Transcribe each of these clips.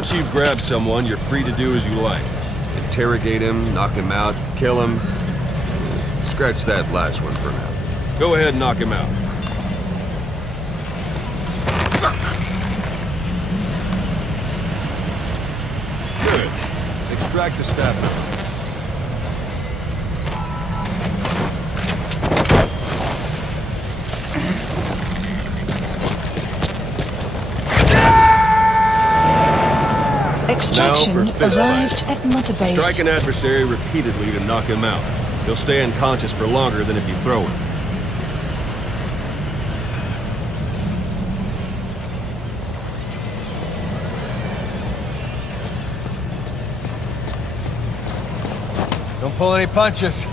Once you've grabbed someone, you're free to do as you like. Interrogate him, knock him out, kill him. Scratch that last one for now. Go ahead and knock him out. Good. Extract the staff member. Extraction arrived at Mother Base. Strike an adversary repeatedly to knock him out. He'll stay unconscious for longer than if you throw him. Don't pull any punches.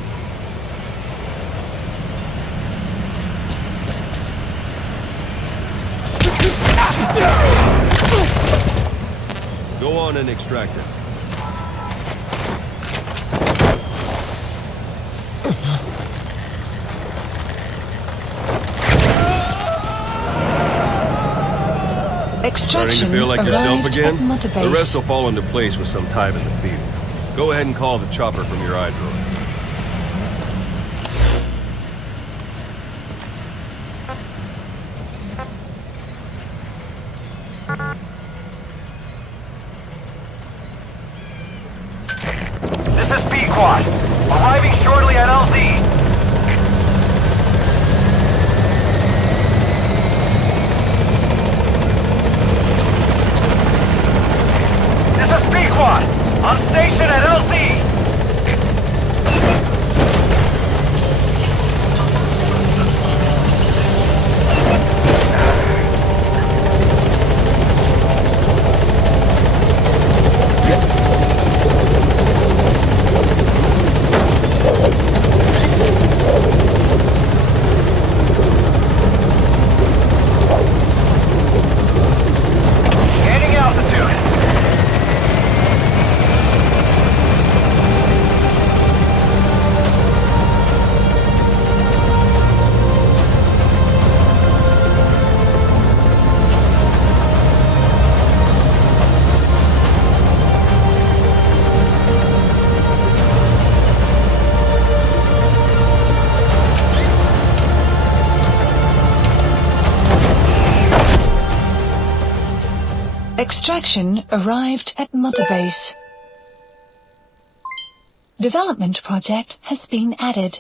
Go on and extract him. Extraction Starting to feel like yourself again? Mother Base. The rest will fall into place with some time in the field. Go ahead and call the chopper from your eye droid. This is B-Quad. Arriving shortly at LZ. This is B-Quad. On station at LZ. Gaining altitude. Extraction arrived at Mother Base. Development project has been added.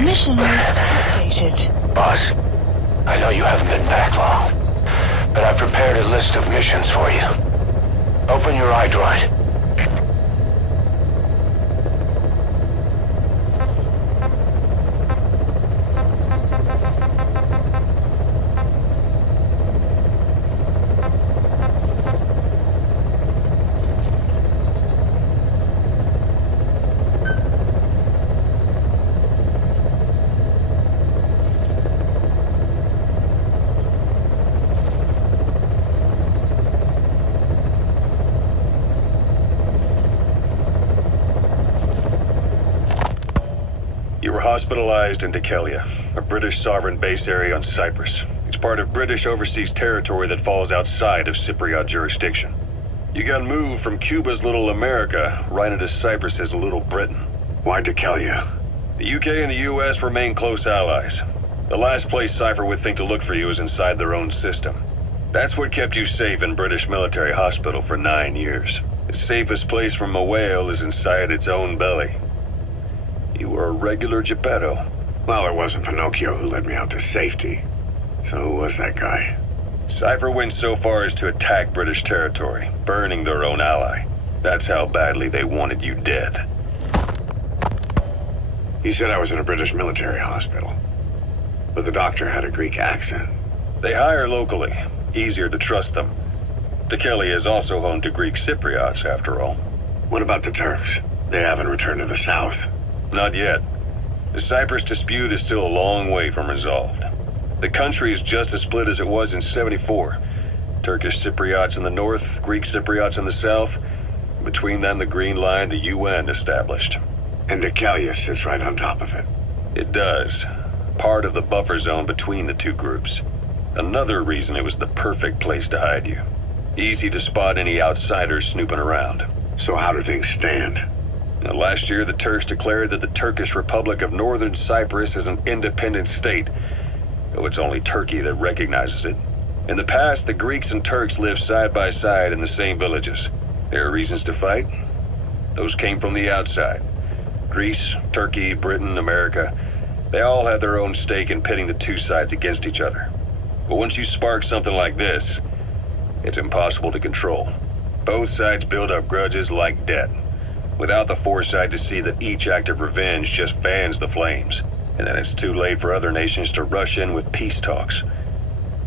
Mission list updated. Boss, I know you haven't been back long, but I prepared a list of missions for you. Open your iDroid. You were hospitalized in Dekelia, a British sovereign base area on Cyprus. It's part of British overseas territory that falls outside of Cypriot jurisdiction. You got moved from Cuba's Little America right into Cyprus's Little Britain. Why Decalia? The UK and the US remain close allies. The last place Cypher would think to look for you is inside their own system. That's what kept you safe in British military hospital for 9 years. The safest place from a whale is inside its own belly. You were a regular Geppetto. Well, it wasn't Pinocchio who led me out to safety. So who was that guy? Cypher went so far as to attack British territory, burning their own ally. That's how badly they wanted you dead. He said I was in a British military hospital. But the doctor had a Greek accent. They hire locally. Easier to trust them. Decalia is also home to Greek Cypriots, after all. What about the Turks? They haven't returned to the south. Not yet. The Cyprus dispute is still a long way from resolved. The country is just as split as it was in '74. Turkish Cypriots in the north, Greek Cypriots in the south. Between them, the Green Line, the UN established. And Decalia sits right on top of it. It does. Part of the buffer zone between the two groups. Another reason it was the perfect place to hide you. Easy to spot any outsiders snooping around. So how do things stand? Now, last year, the Turks declared that the Turkish Republic of Northern Cyprus is an independent state, though it's only Turkey that recognizes it. In the past, the Greeks and Turks lived side by side in the same villages. There are reasons to fight. Those came from the outside. Greece, Turkey, Britain, America, they all had their own stake in pitting the two sides against each other. But once you spark something like this, it's impossible to control. Both sides build up grudges like debt, without the foresight to see that each act of revenge just fans the flames, and then it's too late for other nations to rush in with peace talks.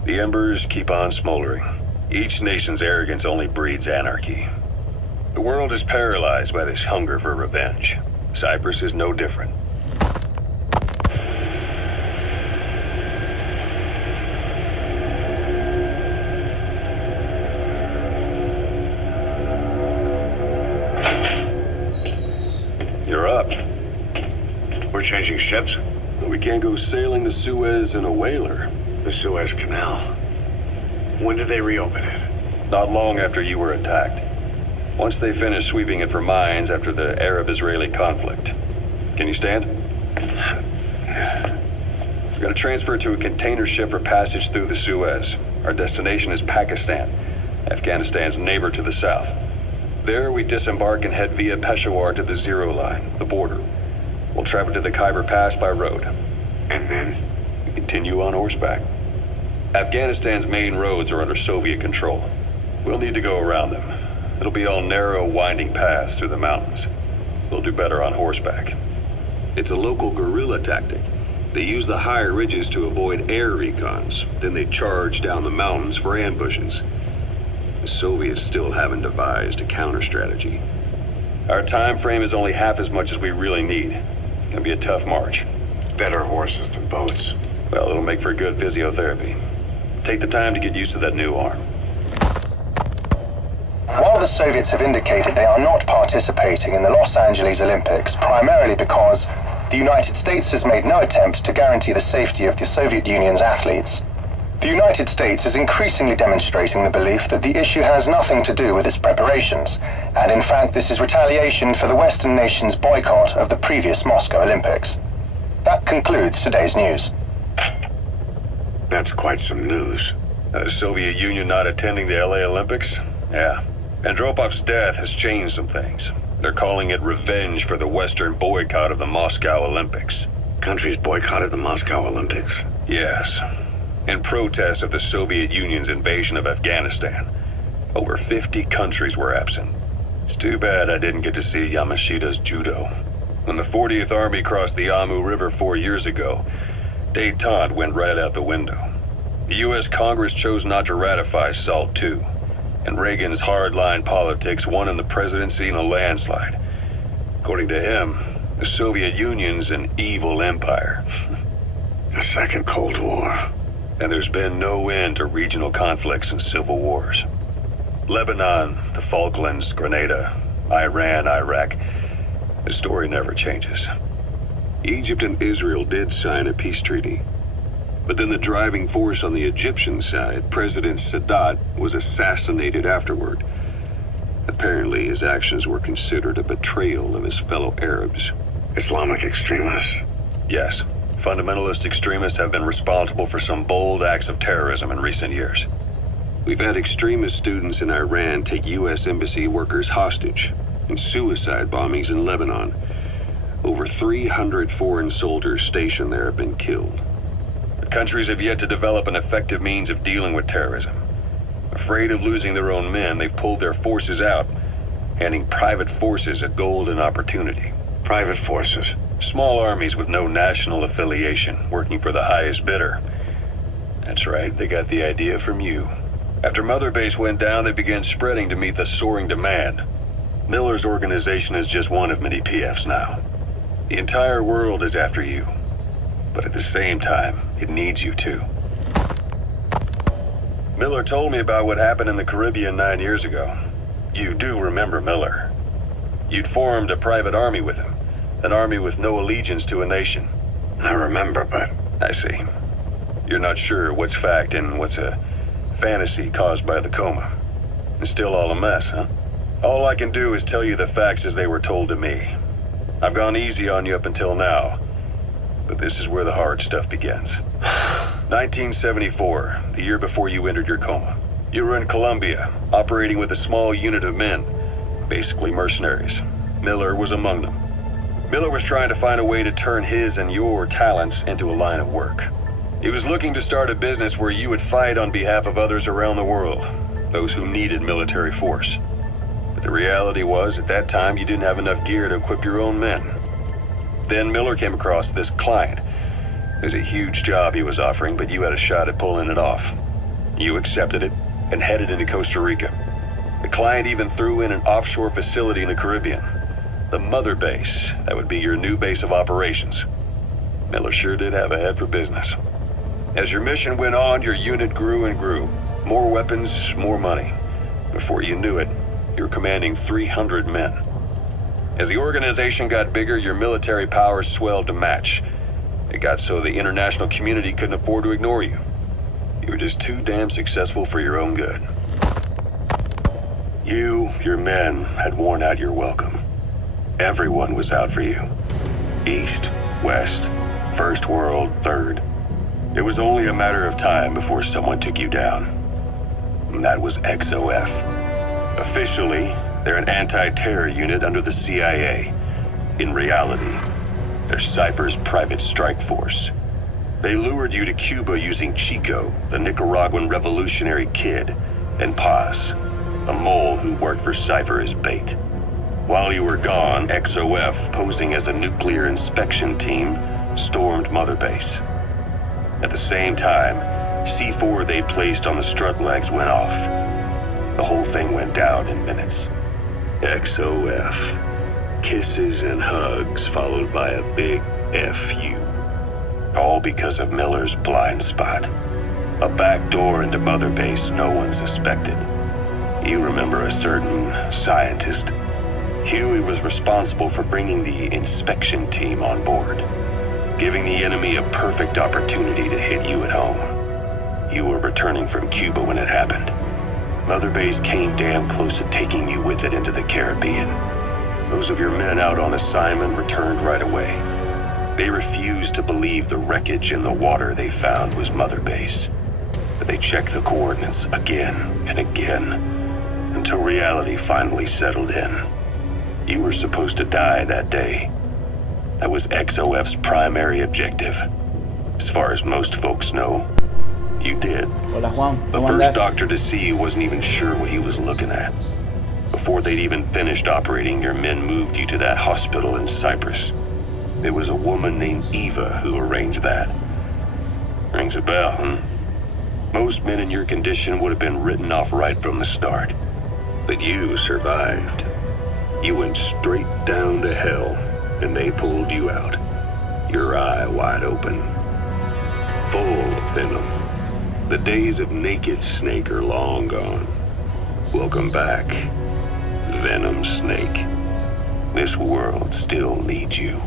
The embers keep on smoldering. Each nation's arrogance only breeds anarchy. The world is paralyzed by this hunger for revenge. Cyprus is no different. You're up. We're changing ships? We can't go sailing the Suez in a whaler. The Suez Canal. When did they reopen it? Not long after you were attacked. Once they finished sweeping it for mines after the Arab-Israeli conflict. Can you stand? We're going to transfer to a container ship for passage through the Suez. Our destination is Pakistan, Afghanistan's neighbor to the south. There we disembark and head via Peshawar to the Zero Line, the border. We'll travel to the Khyber Pass by road. And then? We continue on horseback. Afghanistan's main roads are under Soviet control. We'll need to go around them. It'll be all narrow, winding paths through the mountains. We'll do better on horseback. It's a local guerrilla tactic. They use the higher ridges to avoid air recons. Then they charge down the mountains for ambushes. The Soviets still haven't devised a counter-strategy. Our time frame is only half as much as we really need. It'll be a tough march. Better horses than boats. Well, it'll make for good physiotherapy. Take the time to get used to that new arm. While the Soviets have indicated they are not participating in the Los Angeles Olympics, primarily because the United States has made no attempt to guarantee the safety of the Soviet Union's athletes, the United States is increasingly demonstrating the belief that the issue has nothing to do with its preparations, and in fact this is retaliation for the Western nations' boycott of the previous Moscow Olympics. That concludes today's news. That's quite some news. The Soviet Union not attending the LA Olympics? Yeah. Andropov's death has changed some things. They're calling it revenge for the Western boycott of the Moscow Olympics. Countries boycotted the Moscow Olympics? Yes. In protest of the Soviet Union's invasion of Afghanistan. Over 50 countries were absent. It's too bad I didn't get to see Yamashita's judo. When the 40th Army crossed the Amu River 4 years ago, détente went right out the window. The U.S. Congress chose not to ratify SALT II. And Reagan's hardline politics won him the presidency in a landslide. According to him, the Soviet Union's an evil empire. The Second Cold War. And there's been no end to regional conflicts and civil wars. Lebanon, the Falklands, Grenada, Iran, Iraq. The story never changes. Egypt and Israel did sign a peace treaty. But then the driving force on the Egyptian side, President Sadat, was assassinated afterward. Apparently, his actions were considered a betrayal of his fellow Arabs. Islamic extremists? Yes, fundamentalist extremists have been responsible for some bold acts of terrorism in recent years. We've had extremist students in Iran take U.S. embassy workers hostage, and suicide bombings in Lebanon. Over 300 foreign soldiers stationed there have been killed. The countries have yet to develop an effective means of dealing with terrorism. Afraid of losing their own men, they've pulled their forces out, handing private forces a golden opportunity. Private forces? Small armies with no national affiliation, working for the highest bidder. That's right, they got the idea from you. After Mother Base went down, they began spreading to meet the soaring demand. Miller's organization is just one of many PFs now. The entire world is after you. But at the same time, it needs you too. Miller told me about what happened in the Caribbean 9 years ago. You do remember Miller. You'd formed a private army with him. An army with no allegiance to a nation. I remember, but... I see. You're not sure what's fact and what's a fantasy caused by the coma. It's still all a mess, huh? All I can do is tell you the facts as they were told to me. I've gone easy on you up until now, but this is where the hard stuff begins. 1974, the year before you entered your coma. You were in Colombia, operating with a small unit of men, basically mercenaries. Miller was among them. Miller was trying to find a way to turn his and your talents into a line of work. He was looking to start a business where you would fight on behalf of others around the world, those who needed military force. But the reality was, at that time, you didn't have enough gear to equip your own men. Then Miller came across this client. It was a huge job he was offering, but you had a shot at pulling it off. You accepted it and headed into Costa Rica. The client even threw in an offshore facility in the Caribbean. The Mother Base, that would be your new base of operations. Miller sure did have a head for business. As your mission went on, your unit grew and grew. More weapons, more money. Before you knew it, you were commanding 300 men. As the organization got bigger, your military powers swelled to match. It got so the international community couldn't afford to ignore you. You were just too damn successful for your own good. You, your men, had worn out your welcome. Everyone was out for you. East, West, First World, Third. It was only a matter of time before someone took you down. And that was XOF. Officially, they're an anti-terror unit under the CIA. In reality, they're Cypher's private strike force. They lured you to Cuba using Chico, the Nicaraguan revolutionary kid, and Paz, a mole who worked for Cypher as bait. While you were gone, XOF, posing as a nuclear inspection team, stormed Mother Base. At the same time, C4 they placed on the strut legs went off. The whole thing went down in minutes. XOF. Kisses and hugs followed by a big F you. All because of Miller's blind spot. A back door into Mother Base no one suspected. You remember a certain scientist. Huey was responsible for bringing the inspection team on board, giving the enemy a perfect opportunity to hit you at home. You were returning from Cuba when it happened. Mother Base came damn close to taking you with it into the Caribbean. Those of your men out on assignment returned right away. They refused to believe the wreckage in the water they found was Mother Base. But they checked the coordinates again and again, until reality finally settled in. You were supposed to die that day. That was XOF's primary objective. As far as most folks know, you did. Hola Juan, The ¿cómo first andas? doctor to see you wasn't even sure what he was looking at. Before they'd even finished operating, your men moved you to that hospital in Cyprus. It was a woman named Eva who arranged that. Rings a bell, huh? Most men in your condition would have been written off right from the start. But you survived. You went straight down to hell, and they pulled you out. Your eye wide open. Full of venom. The days of naked Snake are long gone. Welcome back, Venom Snake. This world still needs you.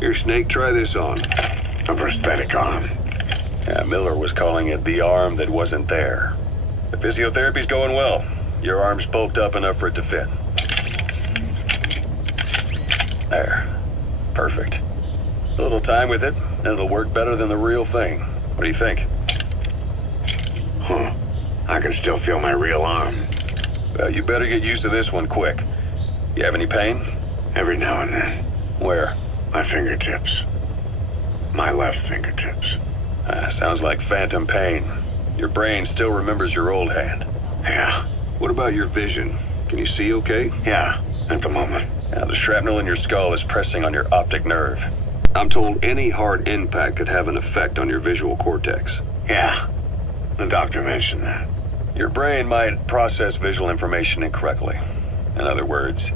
Here, Snake, try this on. A prosthetic arm. Yeah, Miller was calling it the arm that wasn't there. The physiotherapy's going well. Your arm's bulked up enough for it to fit. There. Perfect. A little time with it, and it'll work better than the real thing. What do you think? I can still feel my real arm. Well, you better get used to this one quick. You have any pain? Every now and then. Where? My fingertips. My left fingertips. Sounds like phantom pain. Your brain still remembers your old hand. Yeah. What about your vision? Can you see okay? Yeah, at the moment. Now, the shrapnel in your skull is pressing on your optic nerve. I'm told any hard impact could have an effect on your visual cortex. Yeah, the doctor mentioned that. Your brain might process visual information incorrectly. In other words,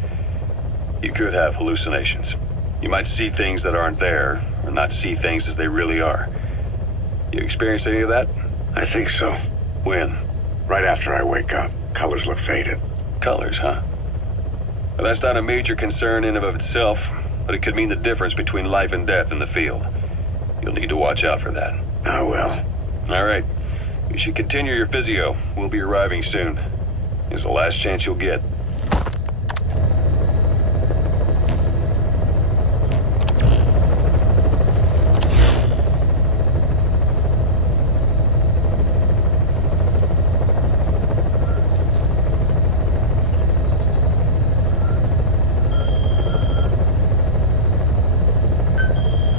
you could have hallucinations. You might see things that aren't there, or not see things as they really are. You experienced any of that? I think so. When? Right after I wake up. Colors look faded. Colors, huh? Well, that's not a major concern in and of itself, but it could mean the difference between life and death in the field. You'll need to watch out for that. I will. All right. You should continue your physio. We'll be arriving soon. It's the last chance you'll get.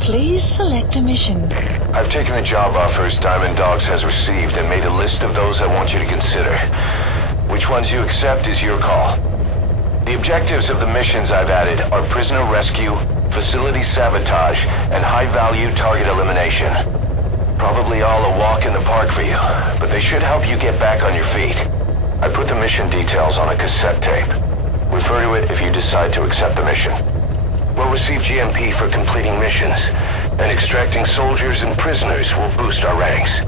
Please select a mission. I've taken the job offers Diamond Dogs has received and made a list of those I want you to consider. Which ones you accept is your call. The objectives of the missions I've added are prisoner rescue, facility sabotage, and high-value target elimination. Probably all a walk in the park for you, but they should help you get back on your feet. I put the mission details on a cassette tape. Refer to it if you decide to accept the mission. We'll receive GMP for completing missions, and extracting soldiers and prisoners will boost our ranks.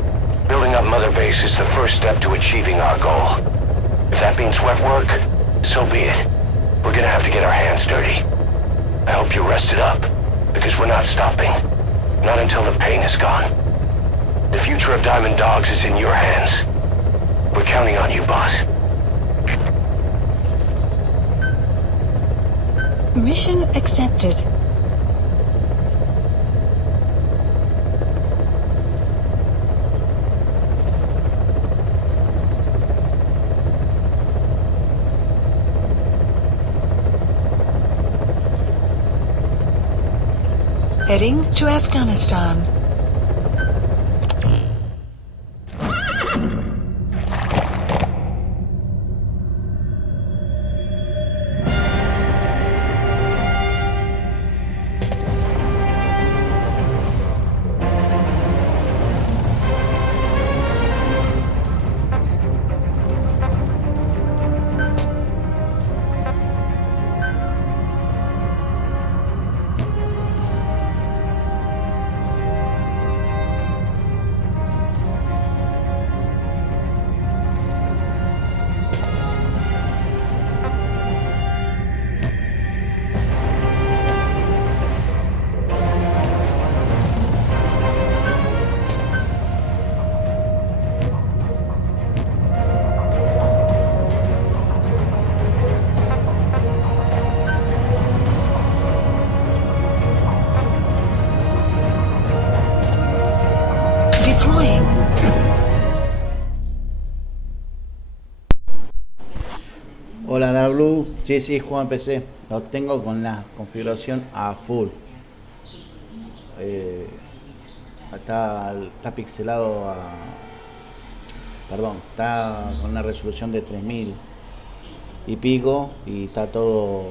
Building up Mother Base is the first step to achieving our goal. If that means wet work, so be it. We're gonna have to get our hands dirty. I hope you're rested up, because we're not stopping. Not until the pain is gone. The future of Diamond Dogs is in your hands. We're counting on you, boss. Mission accepted. Heading to Afghanistan. Hola Darblue, sí, juego en PC. Lo tengo con la configuración a full. Está pixelado a... Perdón, está con una resolución de 3000 y pico y está todo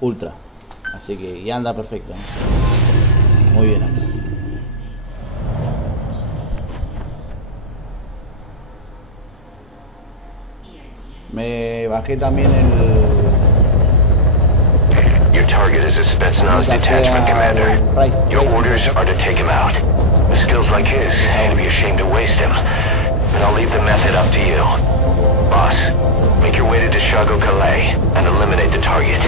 ultra. Así que y anda perfecto, ¿no? Muy bien anda. Me bajé también Your target is a Spetsnaz detachment commander. Your orders are to take him out. With skills like his, I'd be ashamed to waste him. And I'll leave the method up to you. Boss, make your way to Dishago Calais and eliminate the target.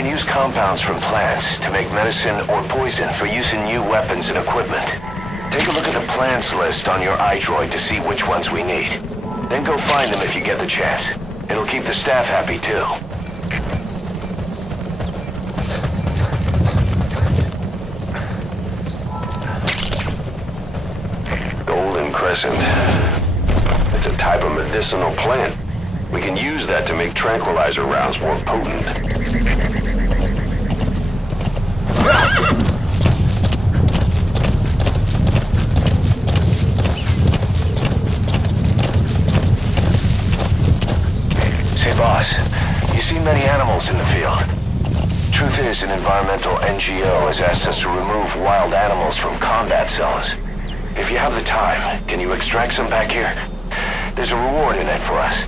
can use compounds from plants to make medicine or poison for use in new weapons and equipment. Take a look at the plants list on your iDroid to see which ones we need. Then go find them if you get the chance. It'll keep the staff happy too. Golden Crescent. It's a type of medicinal plant. We can use that to make tranquilizer rounds more potent. Say, boss, you see many animals in the field. Truth is, an environmental NGO has asked us to remove wild animals from combat zones. If you have the time, can you extract some back here? There's a reward in it for us.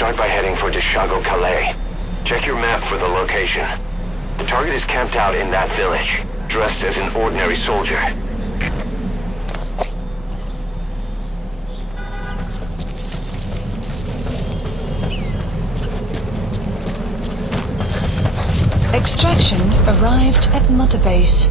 Start by heading for Deshago Calais. Check your map for the location. The target is camped out in that village, dressed as an ordinary soldier. Extraction arrived at Mother Base.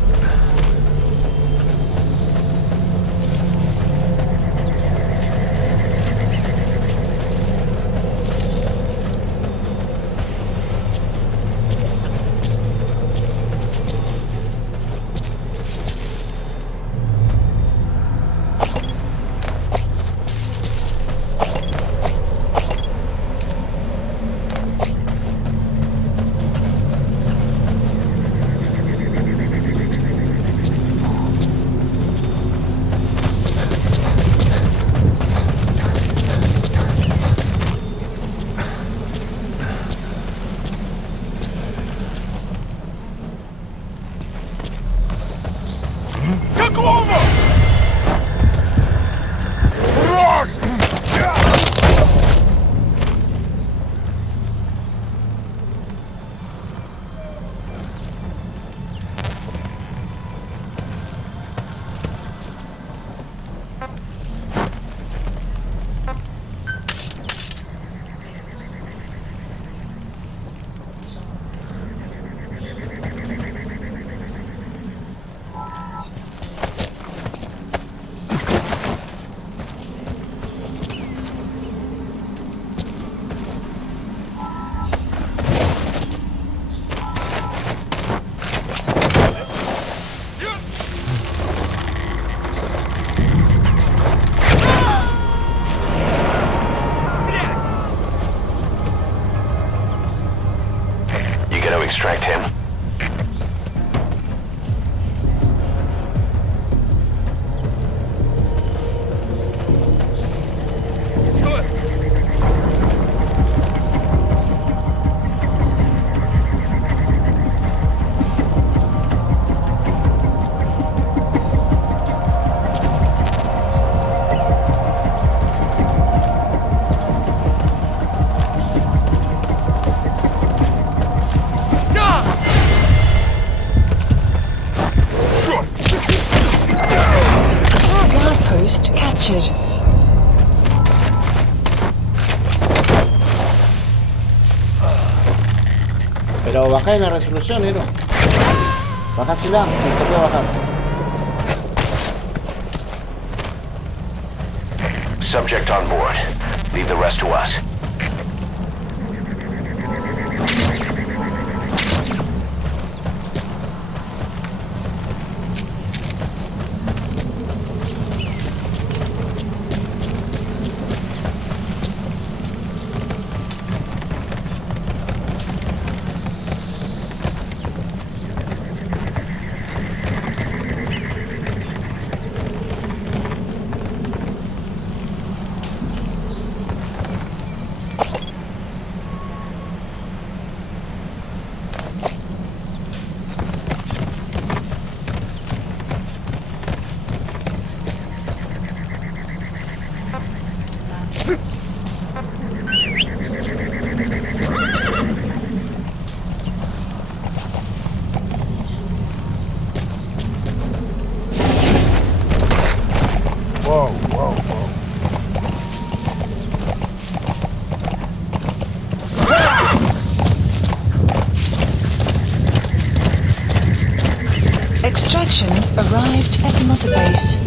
Extract him. Pero bajá la resolución, Nero. Bajásela, si se puede bajar. Subject on board. Leave the rest to us. Extraction arrived at Mother Base.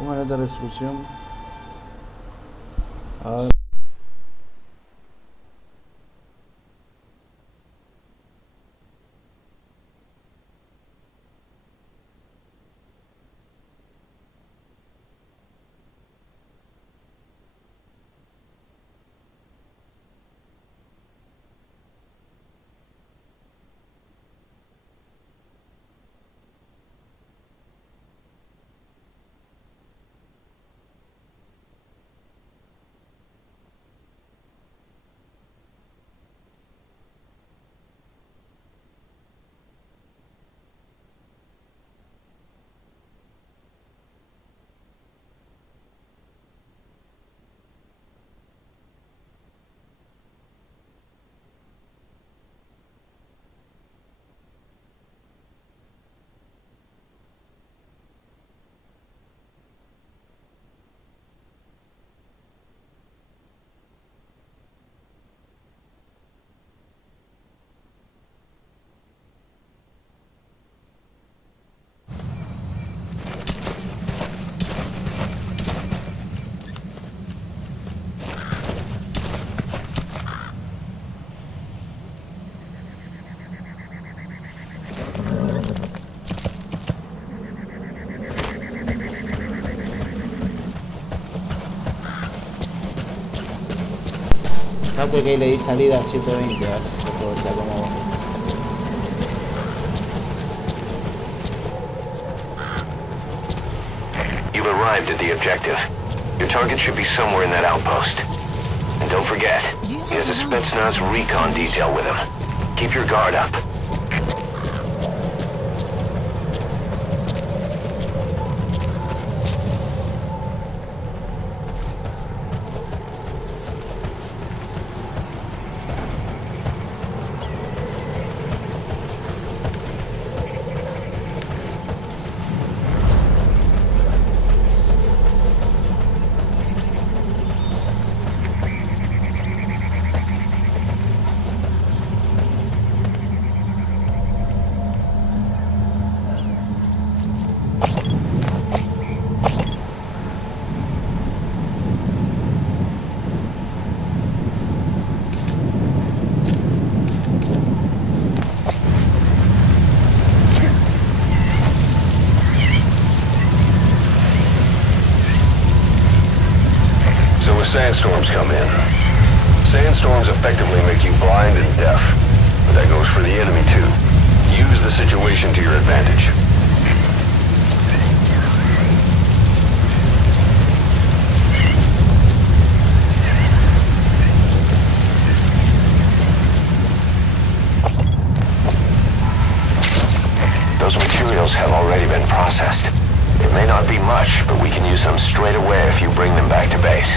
¿Cómo era esta resolución? A ver. Fíjate que le di salida a 720, a ver si se aprovecha como... You've arrived at the objective. Your target should be somewhere in that outpost. And don't forget, he has a Spetsnaz recon detail with him. Keep your guard up. Sandstorms come in. Sandstorms effectively make you blind and deaf. But that goes for the enemy too. Use the situation to your advantage. Those materials have already been processed. It may not be much, but we can use them straight away if you bring them back to base.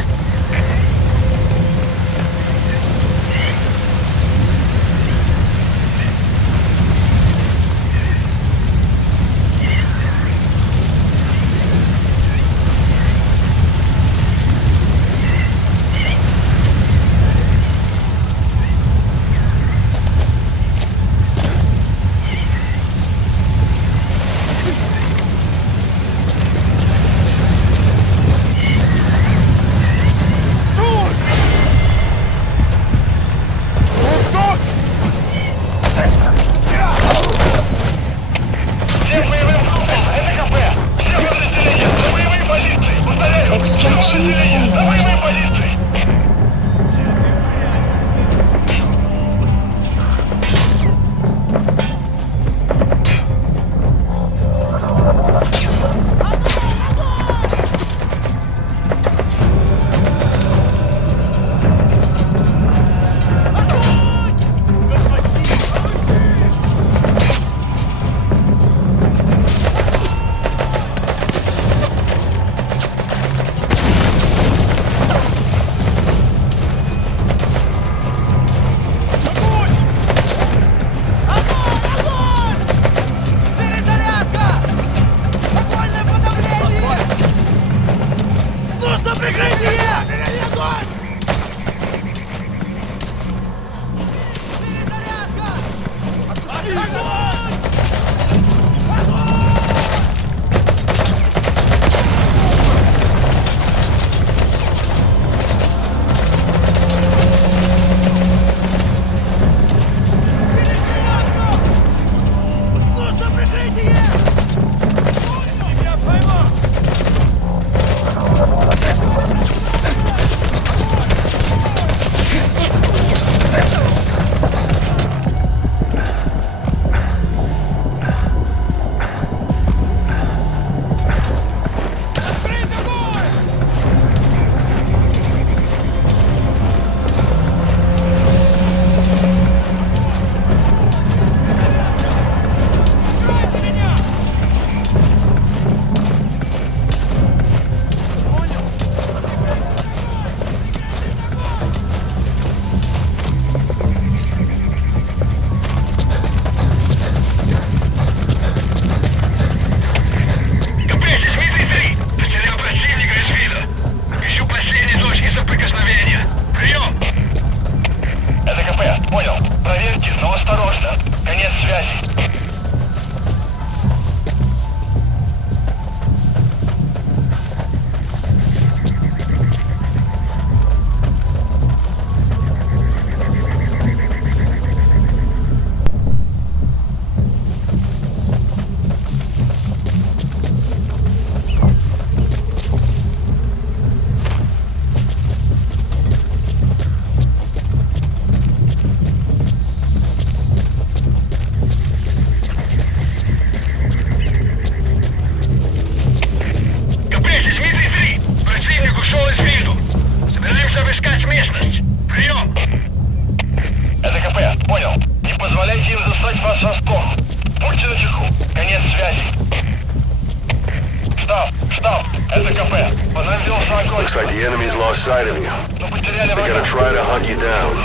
Looks like the enemy's lost sight of you. They're gonna try to hunt you down.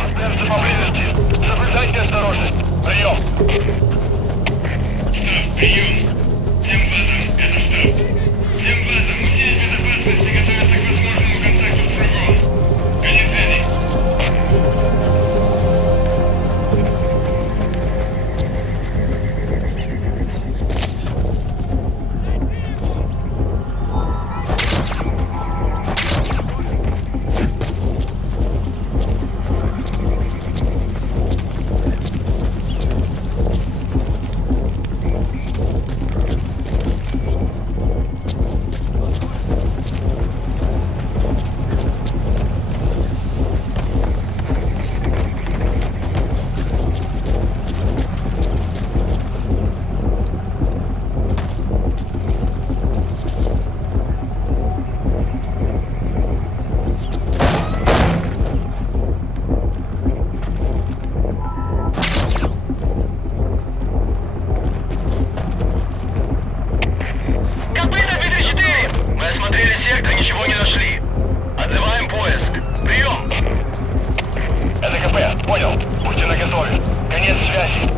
Соблюдайте осторожность. Прием. Прием. Всем базам, это штаб. Всем базам, уйти из безопасности, готовиться к возможному контакту с врагом. Конец связи. Понял. Будьте наготове. Конец связи.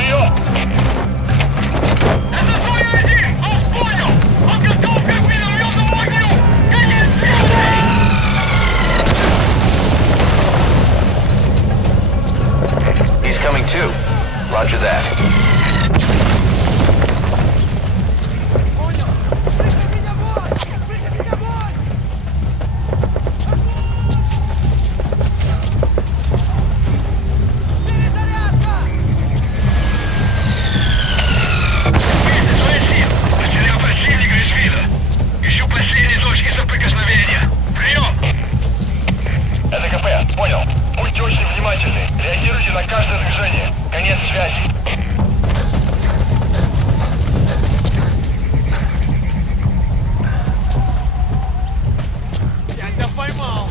Прием! Это твой один! Вас понял! Подготовка к минометному огню! Конец связи! He's coming too. Roger that. Потерял противника из вида. Ищу последние точки соприкосновения. Прием! Это КП, понял. Будьте очень внимательны. Реагируйте на каждое движение. Конец связи. Я тебя поймал.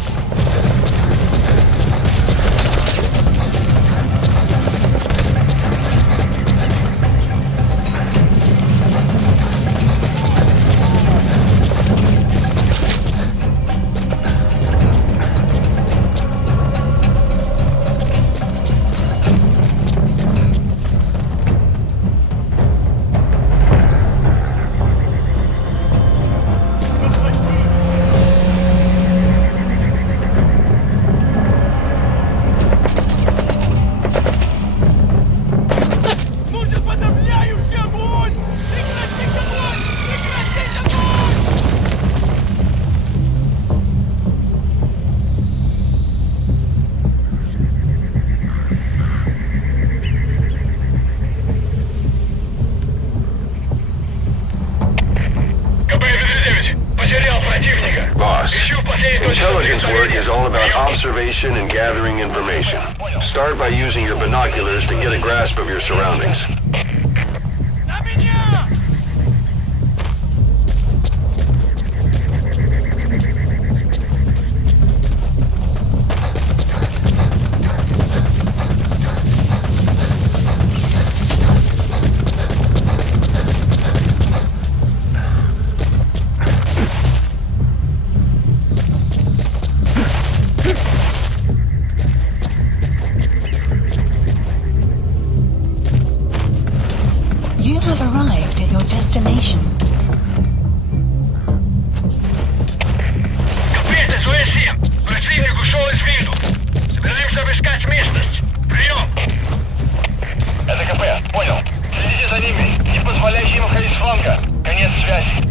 Нужен подавляющий огонь! Прекратить огонь! Прекратить огонь! КП-9, потерял противника. Boss, Ищу последние точки intelligence work is all about Прием. observation and gathering information. Start by using your binoculars to get a grasp of your surroundings. На меня! You have arrived at your destination. КП, СОС-7! Противник ушел из виду. Собираемся обыскать местность. Прием! Это КП, понял. Следите за ними. Не позволяйте им уходить с фланга. Конец связи.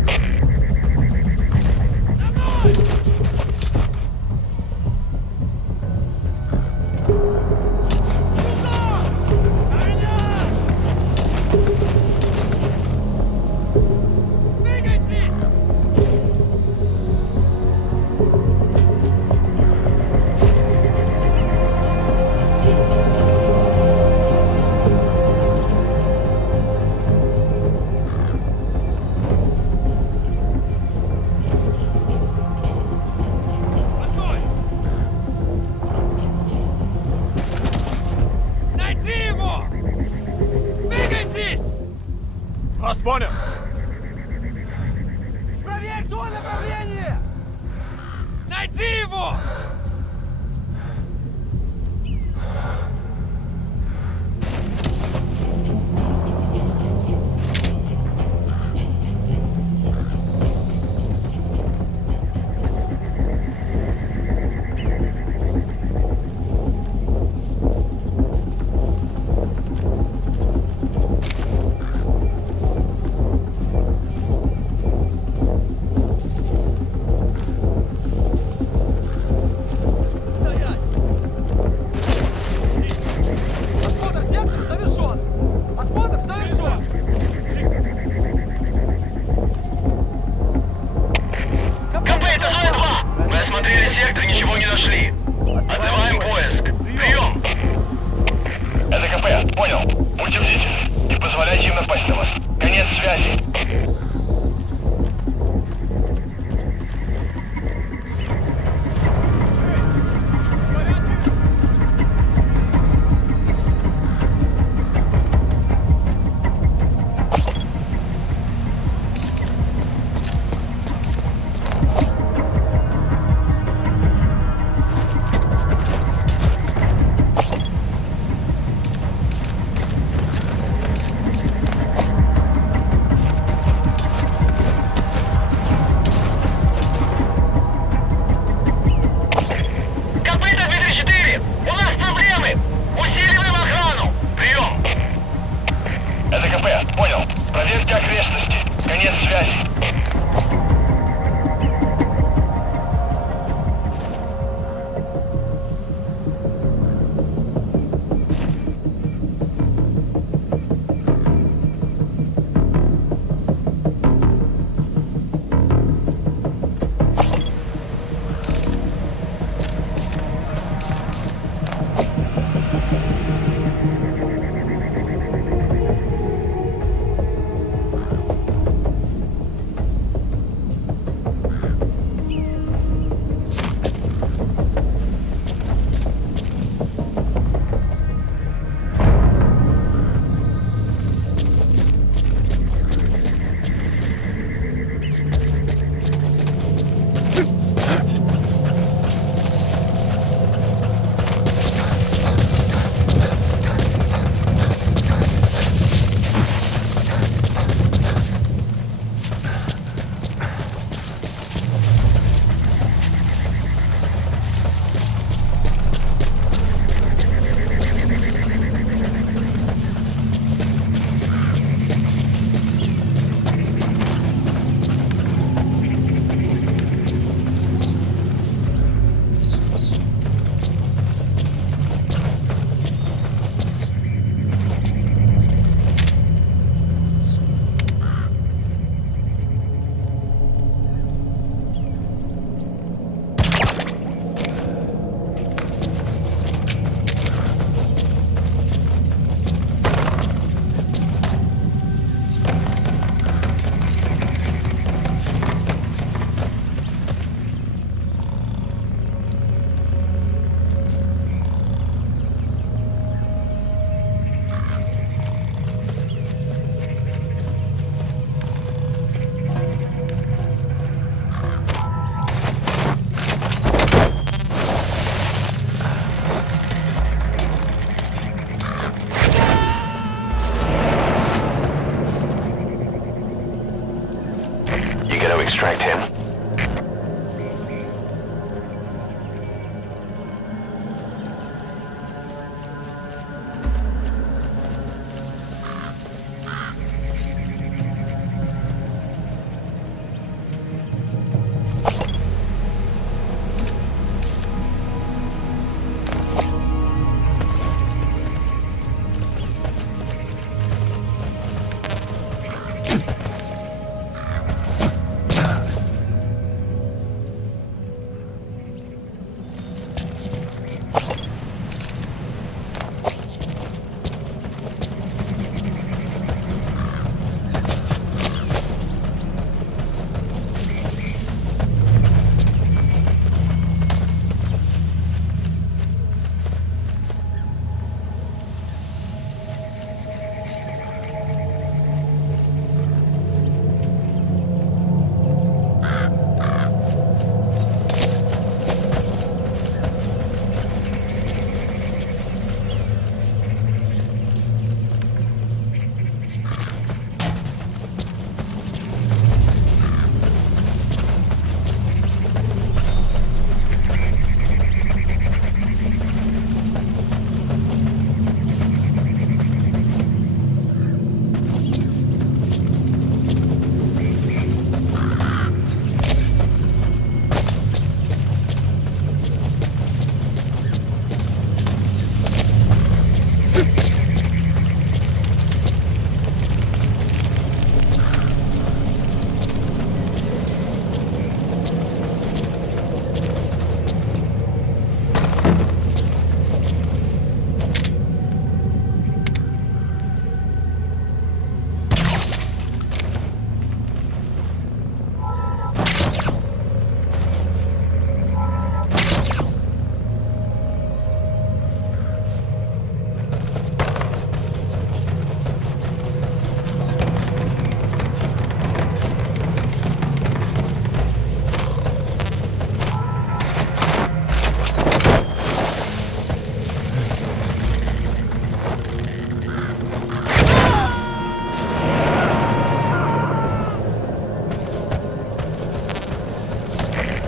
Найди его! Двигайтесь! Вас понял! Проверь то направление! Найди его! Проверьте окрестности. Конец связи. Extract him.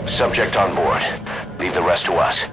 Subject on board. Leave the rest to us.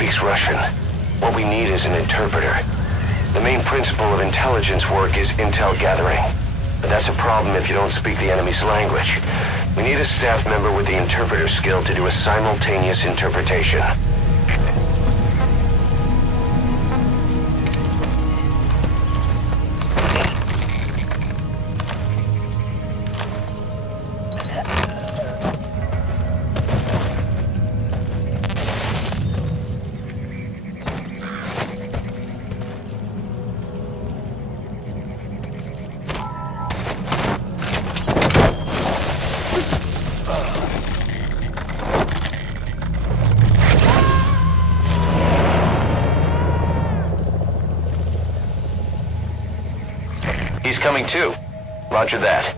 speaks Russian. What we need is an interpreter. The main principle of intelligence work is intel gathering. But that's a problem if you don't speak the enemy's language. We need a staff member with the interpreter skill to do a simultaneous interpretation. He's coming too. Roger that.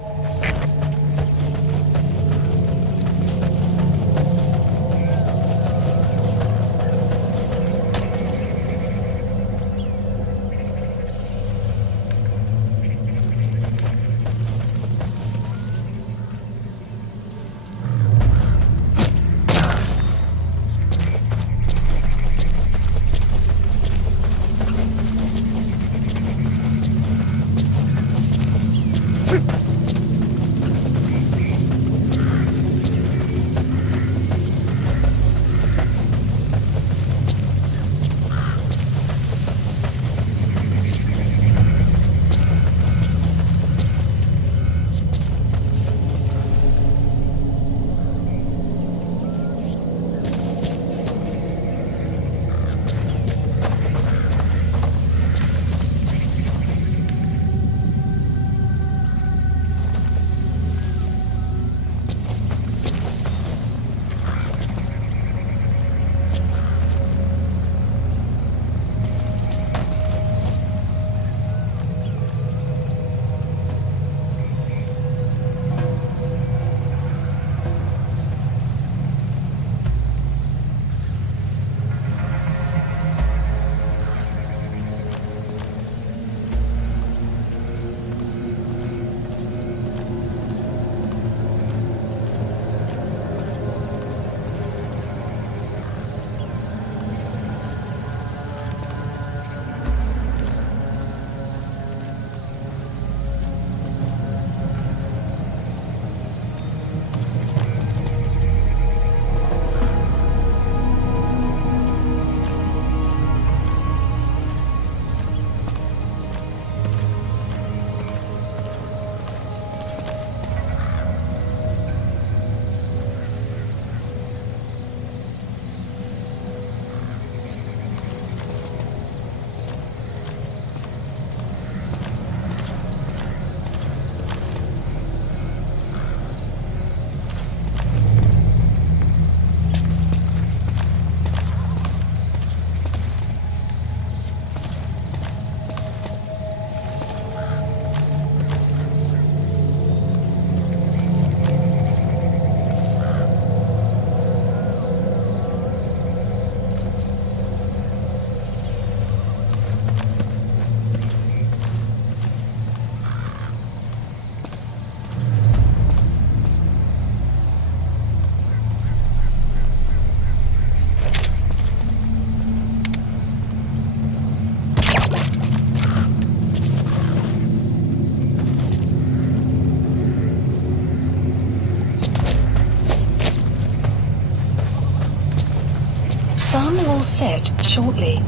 Sun will set shortly.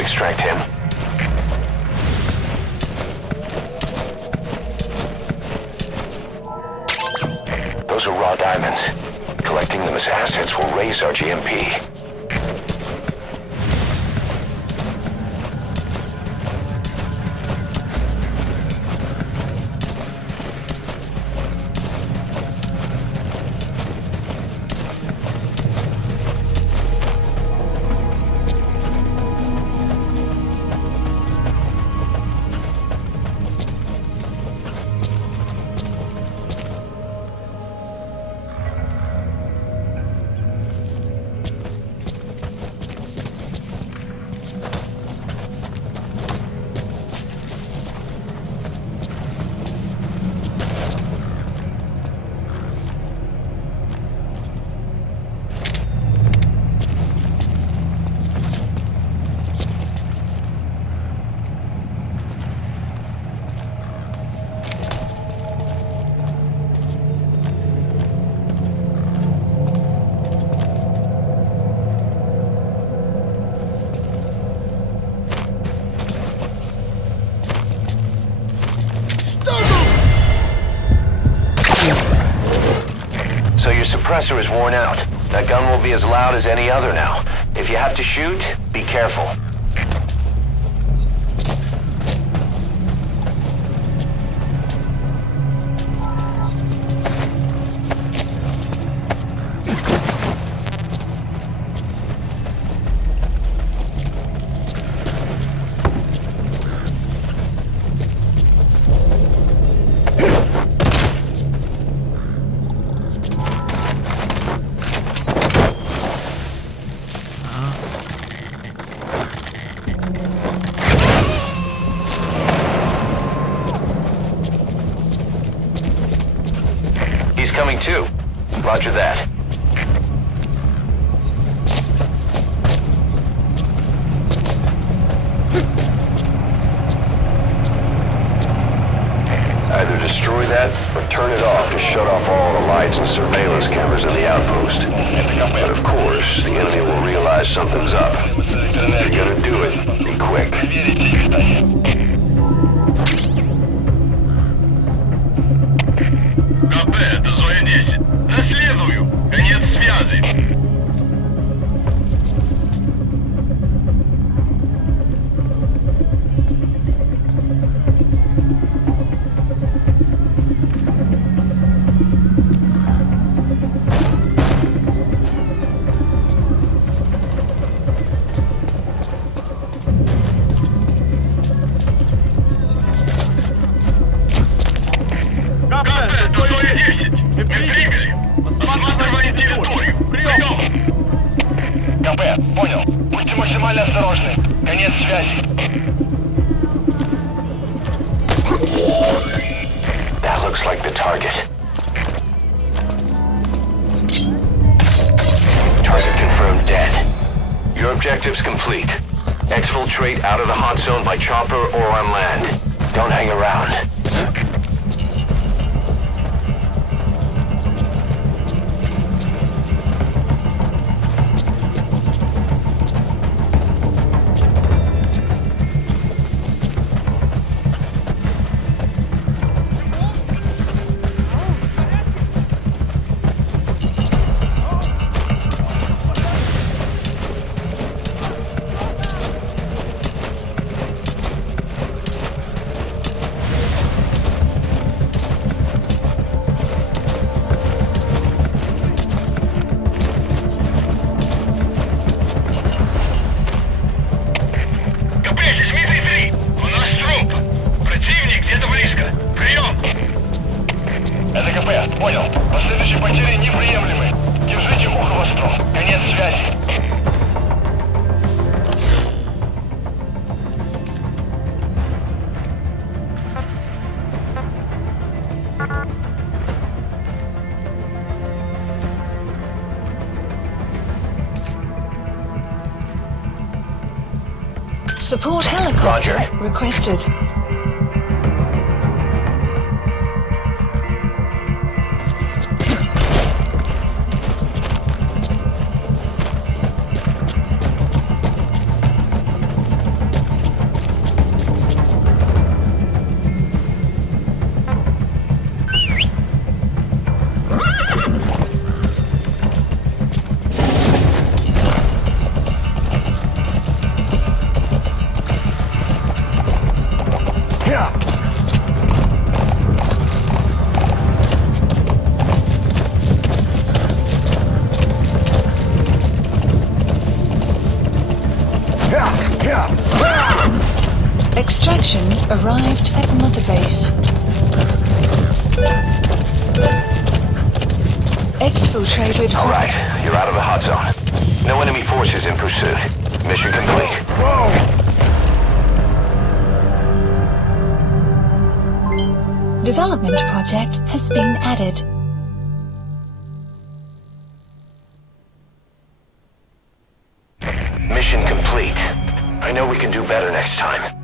Extract him. Those are raw diamonds. Collecting them as assets will raise our GMP. suppressor is worn out. That gun will be as loud as any other now. If you have to shoot, be careful. He's coming too. Roger that. Either destroy that or turn it off to shut off all the lights and surveillance cameras in the outpost. But of course, the enemy will realize something's up. If you're gonna do it, be quick. КП, это Зоя 10. Наследую. Конец связи. КП, это Зоя 10. Мы прибыли. Осматриваем территорию. Прием. КП, понял. Будьте максимально осторожны. Конец связи. That looks like the target. Target confirmed dead. Your objective's complete. Exfiltrate out of the hot zone by chopper or on land. Don't hang around. Это КП, понял. Последующие потери неприемлемы. Держите ухо востро. Конец связи. Support helicopter requested. Extraction arrived at Mother Base. Exfiltrated. All right, you're out of the hot zone. No enemy forces in pursuit. Mission complete. Development project has been added. Mission complete. I know we can do better next time.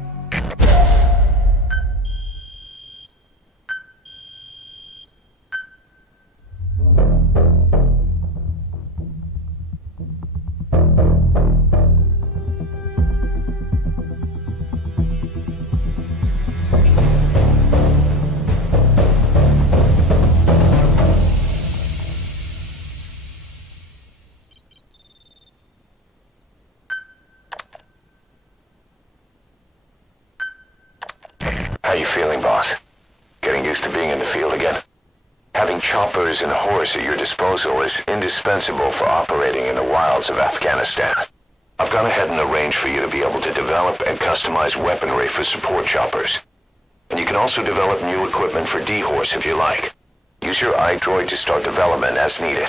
you feeling, boss? Getting used to being in the field again? Having choppers and a horse at your disposal is indispensable for operating in the wilds of Afghanistan. I've gone ahead and arranged for you to be able to develop and customize weaponry for support choppers. And you can also develop new equipment for D-Horse if you like. Use your iDroid to start development as needed.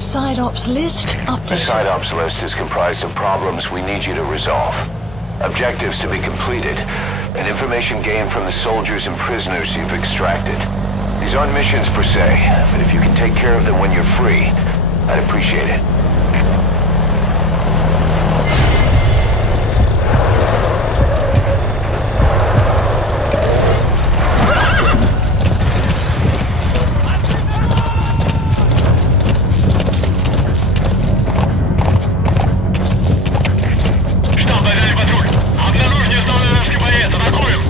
Side ops list The updated. side ops list is comprised of problems we need you to resolve, objectives to be completed, and information gained from the soldiers and prisoners you've extracted. These aren't missions per se, but if you can take care of them when you're free, I'd appreciate it. Штаб, военный патруль! Обнаружен неустановленный боец! Атакуем!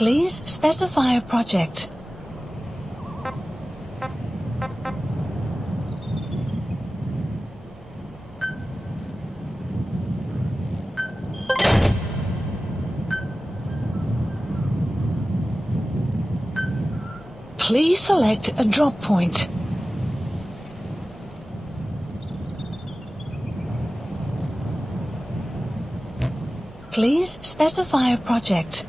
Please specify a project. Please select a drop point. Please specify a project.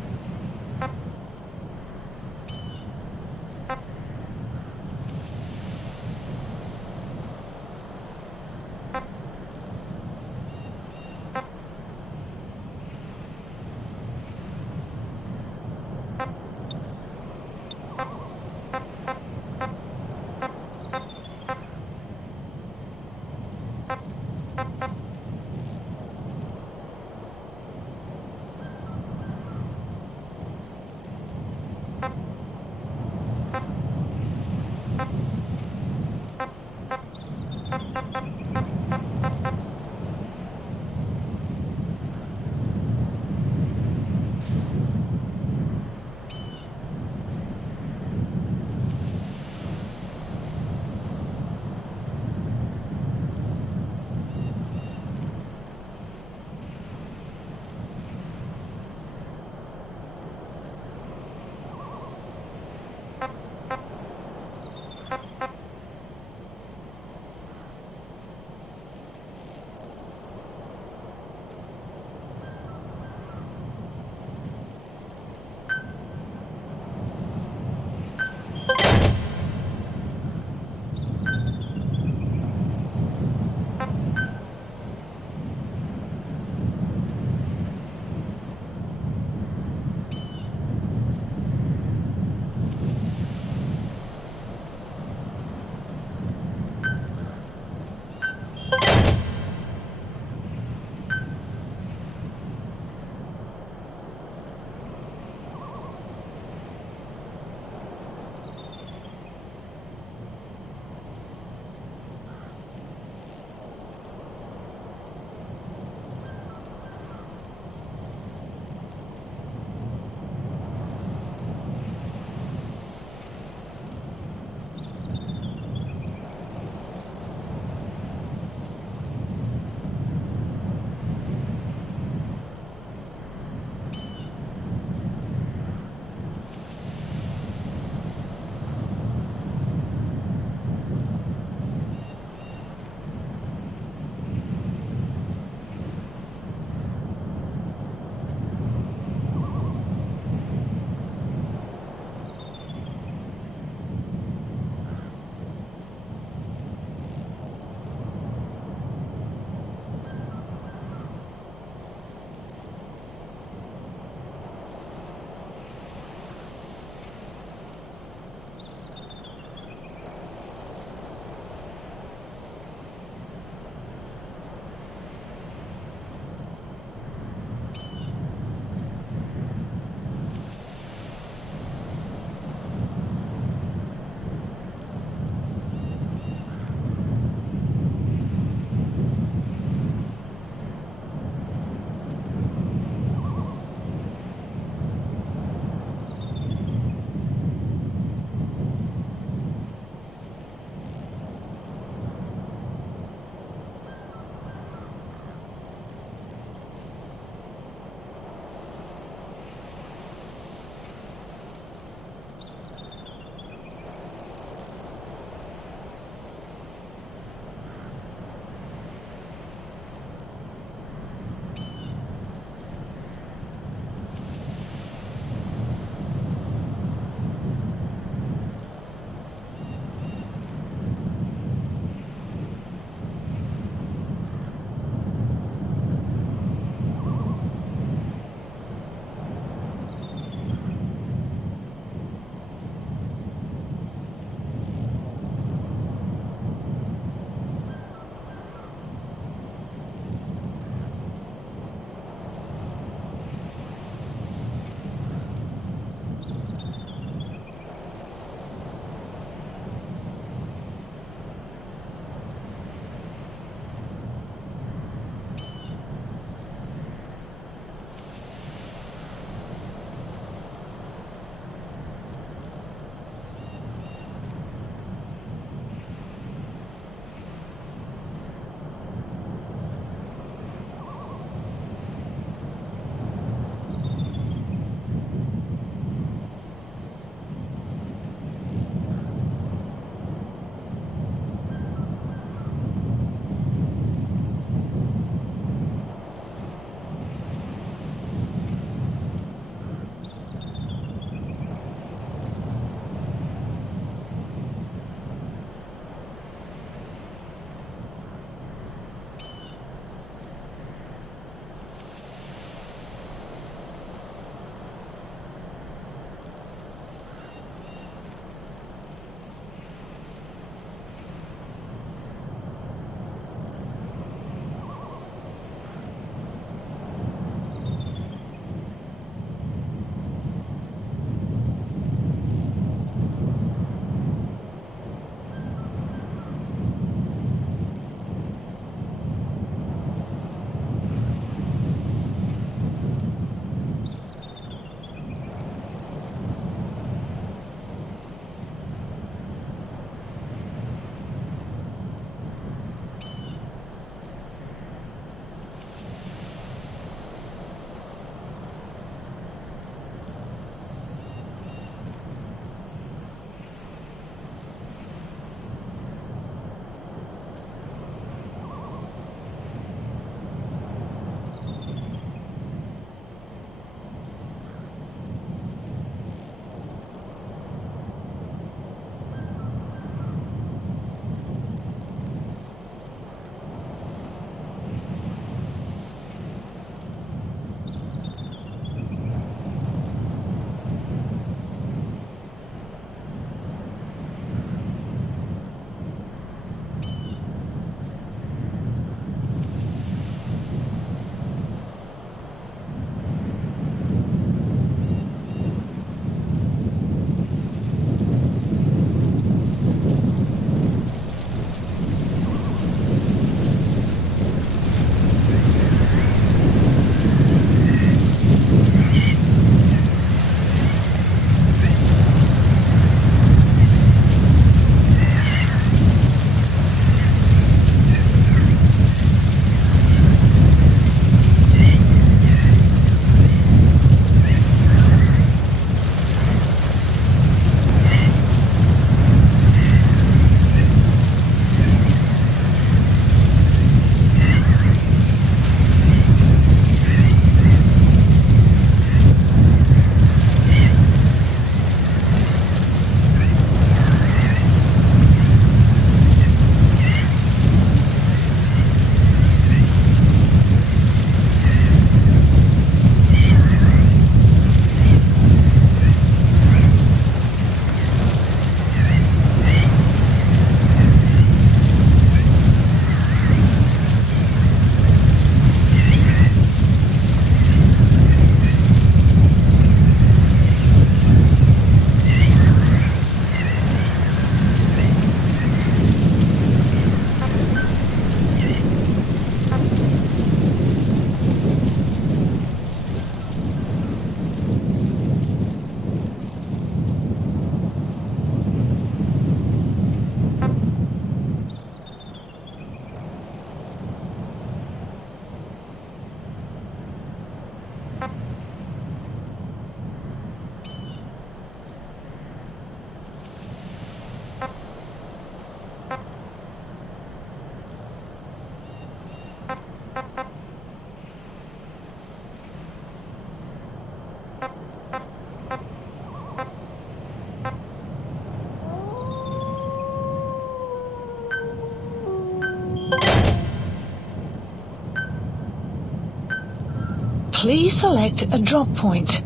Please select a drop point.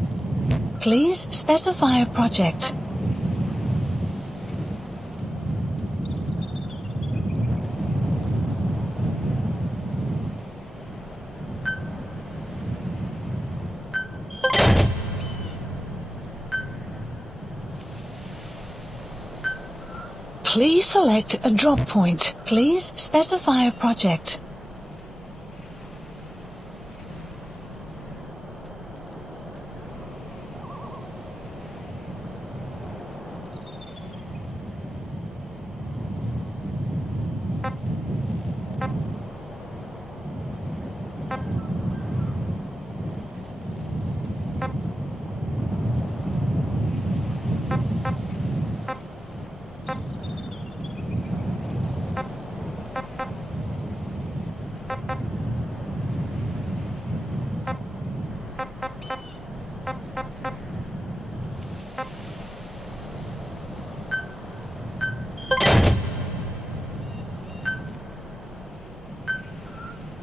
Please specify a project. Please select a drop point. Please specify a project.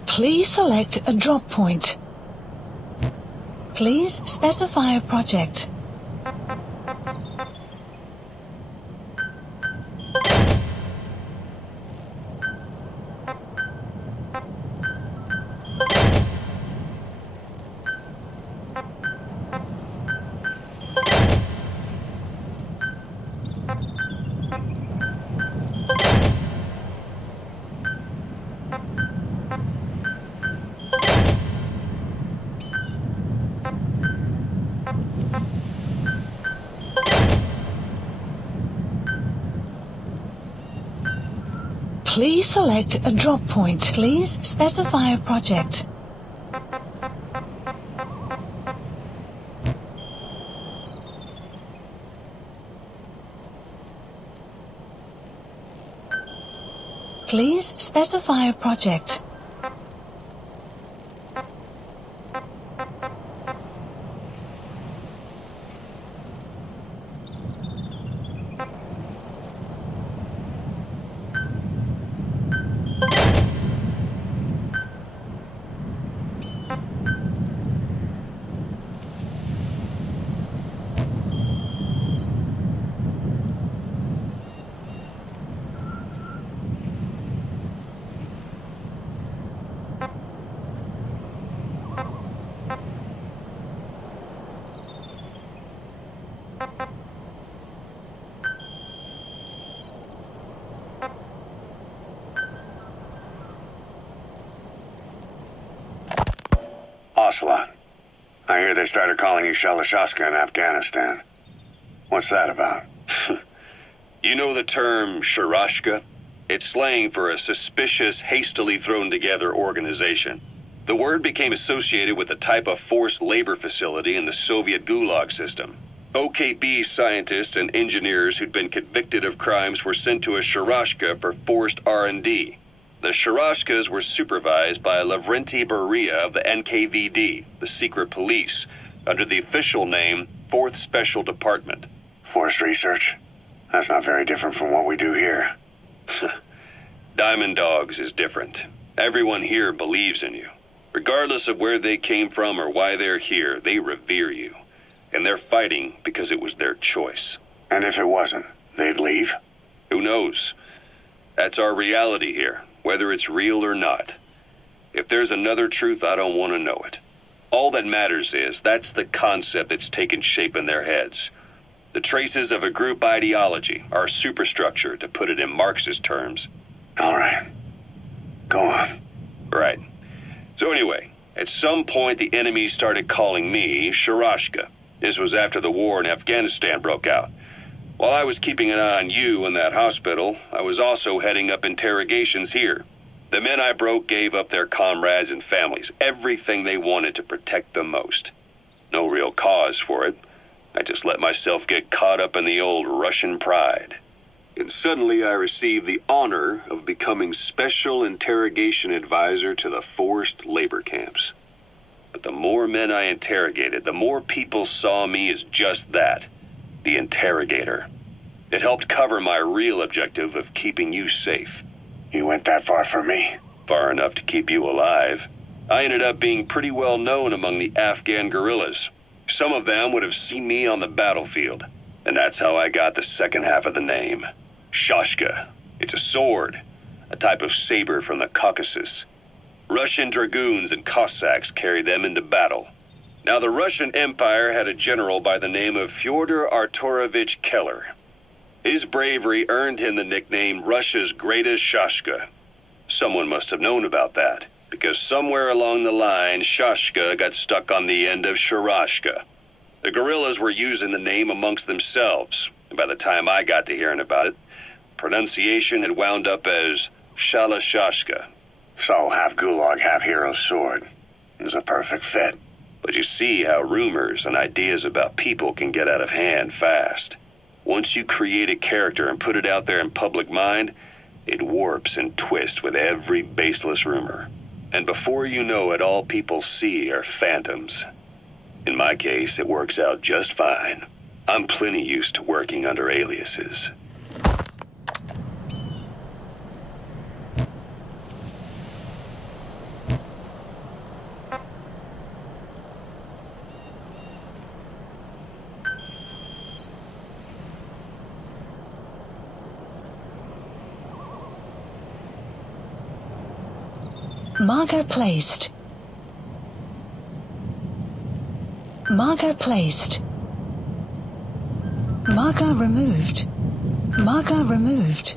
Please select a drop point. Please specify a project. Please select a drop point. Please specify a project. Please specify a project. Ocelot, I hear they started calling you Shalashaska in Afghanistan. What's that about? You know the term Sharashka? It's slang for a suspicious, hastily thrown together organization. The word became associated with a type of forced labor facility in the Soviet Gulag system. OKB scientists and engineers who'd been convicted of crimes were sent to a Sharashka for forced R&D. The Sharashkas were supervised by Lavrenti Beria of the NKVD, the secret police, under the official name 4th Special Department. Forced research? That's not very different from what we do here. Diamond Dogs is different. Everyone here believes in you. Regardless of where they came from or why they're here, they revere you. And they're fighting because it was their choice. And if it wasn't, they'd leave? Who knows? That's our reality here, whether it's real or not. If there's another truth, I don't want to know it. All that matters is that's the concept that's taken shape in their heads. The traces of a group ideology, our superstructure, to put it in Marxist terms. All right. Go on. Right. So anyway, at some point the enemy started calling me Sharashka. This was after the war in Afghanistan broke out. While I was keeping an eye on you in that hospital, I was also heading up interrogations here. The men I broke gave up their comrades and families, everything they wanted to protect them most. No real cause for it. I just let myself get caught up in the old Russian pride. And suddenly I received the honor of becoming Special Interrogation Advisor to the forced labor camps. But the more men I interrogated, the more people saw me as just that, the interrogator. It helped cover my real objective of keeping you safe. You went that far for me? Far enough to keep you alive. I ended up being pretty well known among the Afghan guerrillas. Some of them would have seen me on the battlefield, and that's how I got the second half of the name. Shashka. It's a sword, a type of saber from the Caucasus. Russian dragoons and Cossacks carried them into battle. Now, the Russian Empire had a general by the name of Fyodor Arturovich Keller. His bravery earned him the nickname Russia's Greatest Shashka. Someone must have known about that, because somewhere along the line, Shashka got stuck on the end of Sharashka. The guerrillas were using the name amongst themselves, and by the time I got to hearing about it, pronunciation had wound up as Shalashashka. So, half gulag, half hero sword. Is a perfect fit. But you see how rumors and ideas about people can get out of hand fast. Once you create a character and put it out there in public mind, it warps and twists with every baseless rumor. And before you know it, all people see are phantoms. In my case, it works out just fine. I'm plenty used to working under aliases. Marker placed. Marker placed. Marker removed. Marker removed.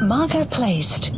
Marker placed.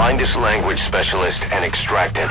Find this language specialist and extract him.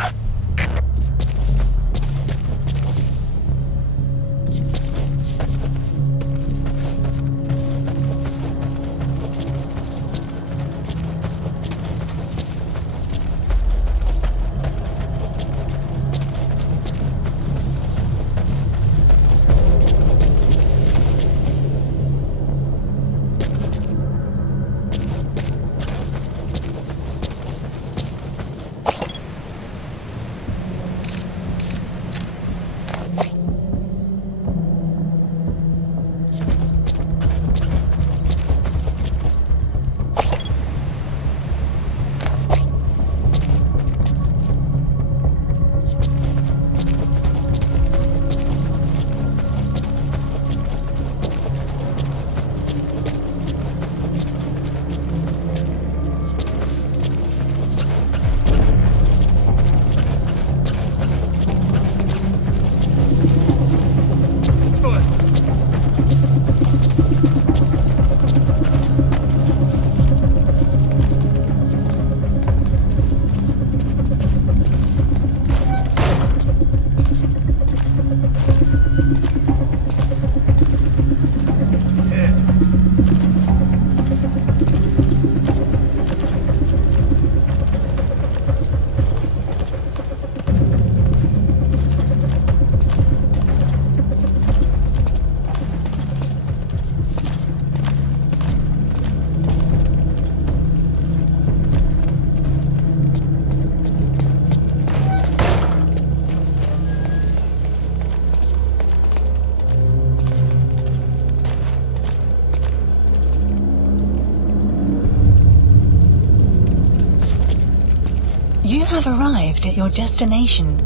You have arrived at your destination.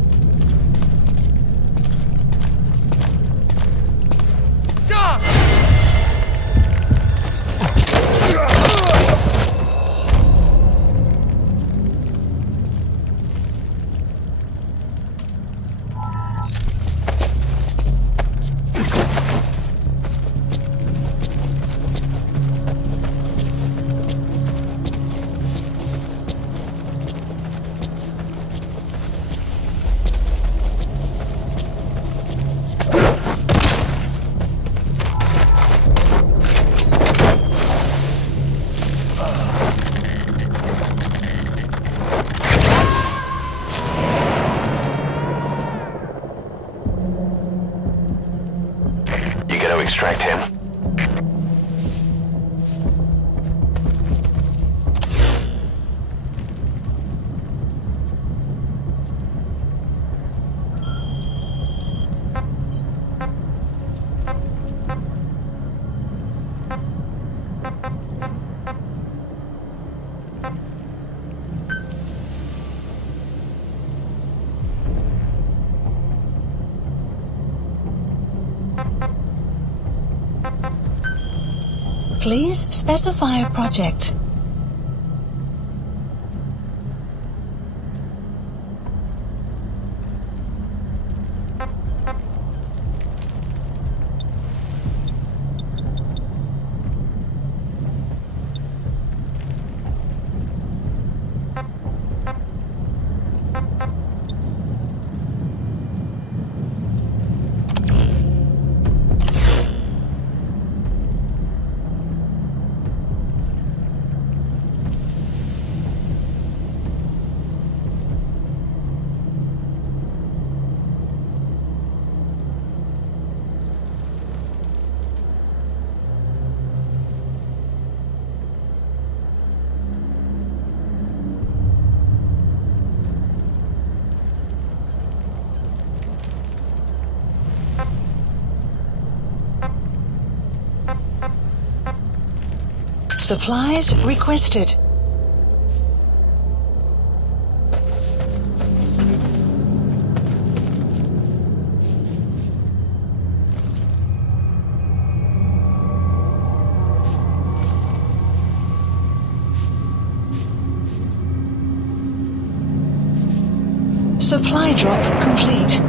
Extract him. Please specify a project. Supplies requested. Supply drop complete.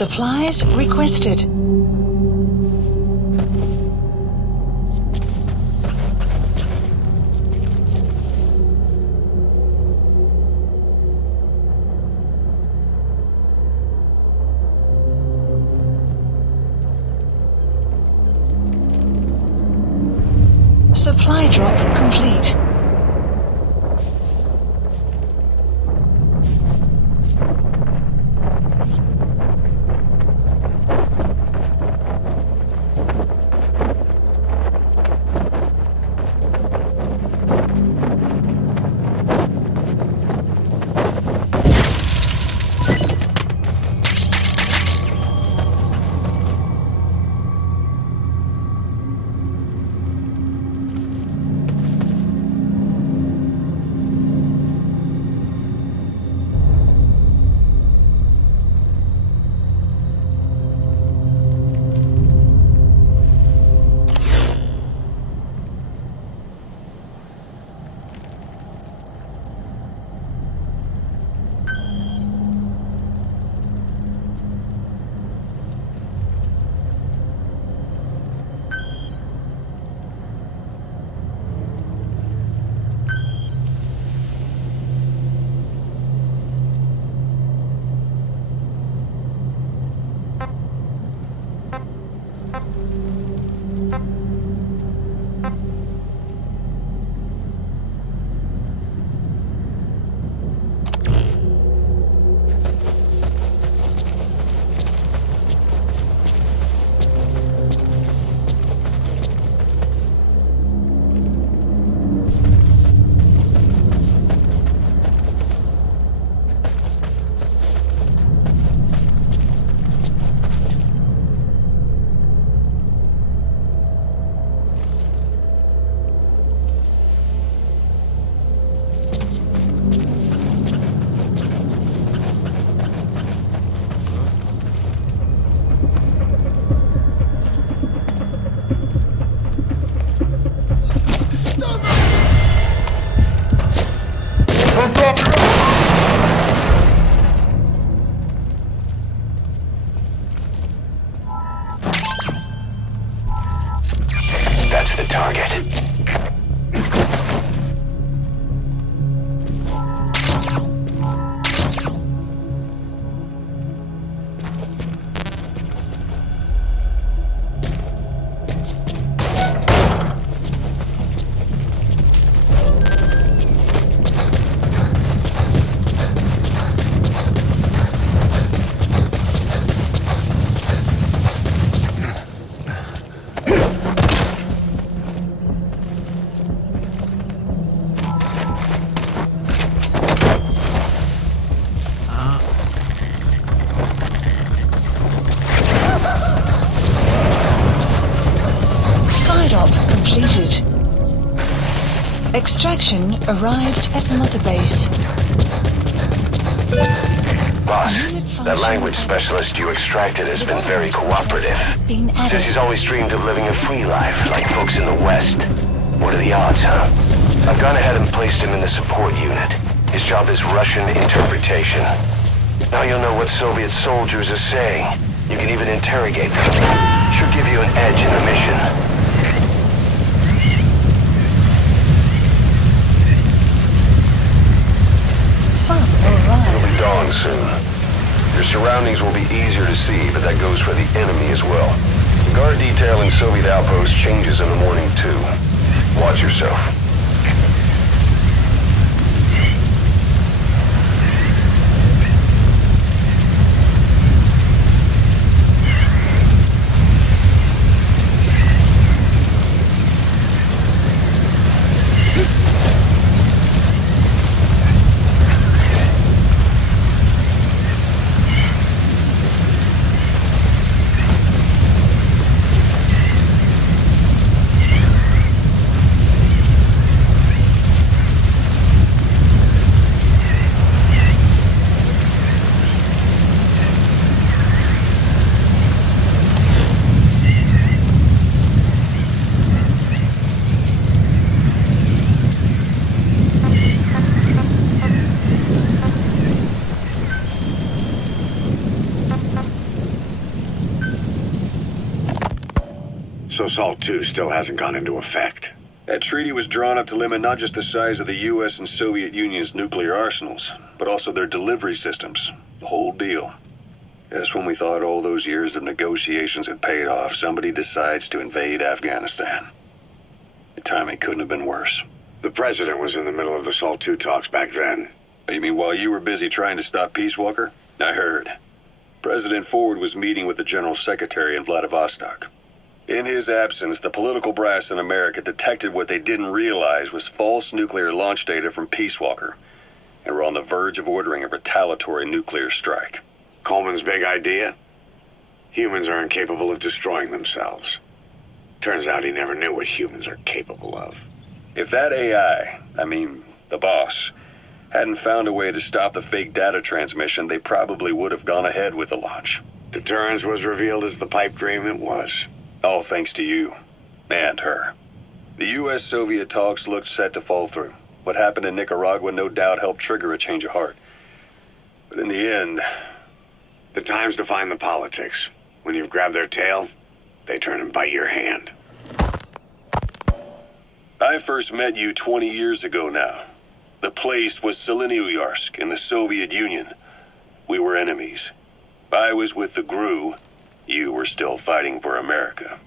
Supplies requested. Supply drop complete. the target. Completed. Extraction arrived at Mother Base. Boss, that language specialist you extracted has been very cooperative. Says he's always dreamed of living a free life, like folks in the West. What are the odds, huh? I've gone ahead and placed him in the support unit. His job is Russian interpretation. Now you'll know what Soviet soldiers are saying. You can even interrogate them. Should give you an edge in the mission. It'll be dawn soon. Your surroundings will be easier to see, but that goes for the enemy as well. The guard detail in Soviet outposts changes in the morning, too. Watch yourself. So SALT II still hasn't gone into effect. That treaty was drawn up to limit not just the size of the U.S. and Soviet Union's nuclear arsenals, but also their delivery systems. The whole deal. Just when we thought all those years of negotiations had paid off, somebody decides to invade Afghanistan. The timing couldn't have been worse. The president was in the middle of the SALT II talks back then. You mean while you were busy trying to stop Peace Walker? I heard. President Ford was meeting with the General Secretary in Vladivostok. In his absence, the political brass in America detected what they didn't realize was false nuclear launch data from Peace Walker, and were on the verge of ordering a retaliatory nuclear strike. Coleman's big idea? Humans are incapable of destroying themselves. Turns out he never knew what humans are capable of. If that AI, the boss, hadn't found a way to stop the fake data transmission, they probably would have gone ahead with the launch. Deterrence was revealed as the pipe dream it was. All thanks to you. And her. The U.S.-Soviet talks looked set to fall through. What happened in Nicaragua no doubt helped trigger a change of heart. But in the end... The time's define the politics. When you've grabbed their tail, they turn and bite your hand. I first met you 20 years ago now. The place was Selenouyarsk in the Soviet Union. We were enemies. I was with the GRU. You were still fighting for America.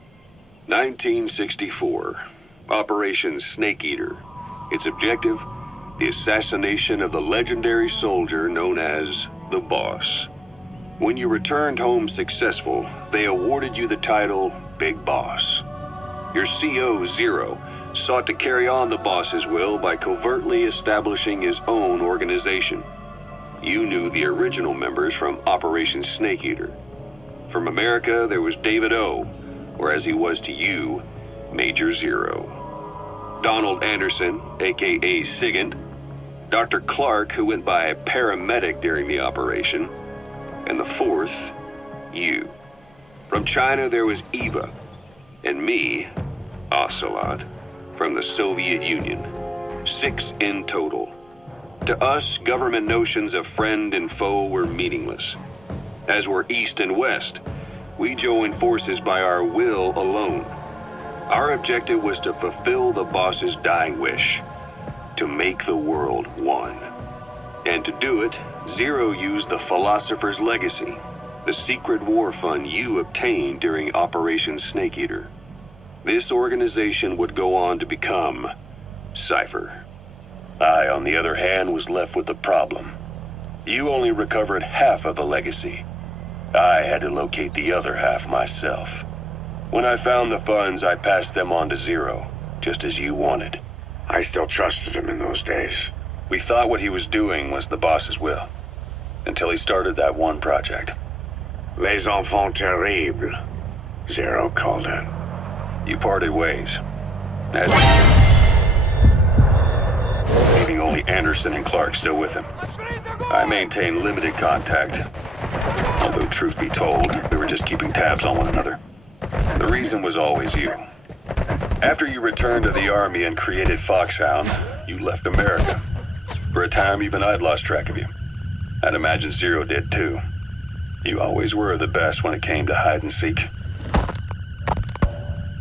1964. Operation Snake Eater. Its objective? The assassination of the legendary soldier known as the Boss. When you returned home successful, they awarded you the title Big Boss. Your CO, Zero, sought to carry on the boss's will by covertly establishing his own organization. You knew the original members from Operation Snake Eater. From America, there was David O., or as he was to you, Major Zero. Donald Anderson, a.k.a. Sigint. Dr. Clark, who went by paramedic during the operation. And the fourth, you. From China, there was Eva. And me, Ocelot, from the Soviet Union. 6 in total. To us, government notions of friend and foe were meaningless. As were East and West, we joined forces by our will alone. Our objective was to fulfill the boss's dying wish, to make the world one. And to do it, Zero used the Philosopher's Legacy, the secret war fund you obtained during Operation Snake Eater. This organization would go on to become Cypher. I, on the other hand, was left with the problem. You only recovered half of the legacy. I had to locate the other half myself. When I found the funds, I passed them on to Zero, just as you wanted. I still trusted him in those days. We thought what he was doing was the boss's will, until he started that one project. Les enfants terribles, Zero called it. You parted ways. Leaving only Anderson and Clark still with him. I maintained limited contact. Although, truth be told, we were just keeping tabs on one another. The reason was always you. After you returned to the Army and created Foxhound, you left America. For a time, even I'd lost track of you. I'd imagine Zero did too. You always were the best when it came to hide and seek.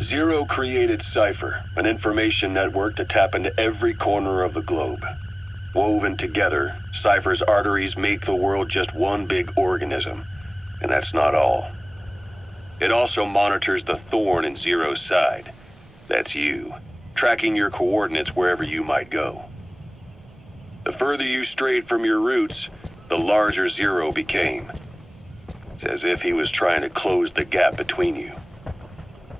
Zero created Cypher, an information network to tap into every corner of the globe. Woven together, Cypher's arteries make the world just one big organism. And that's not all. It also monitors the thorn in Zero's side. That's you, tracking your coordinates wherever you might go. The further you strayed from your roots, the larger Zero became. It's as if he was trying to close the gap between you.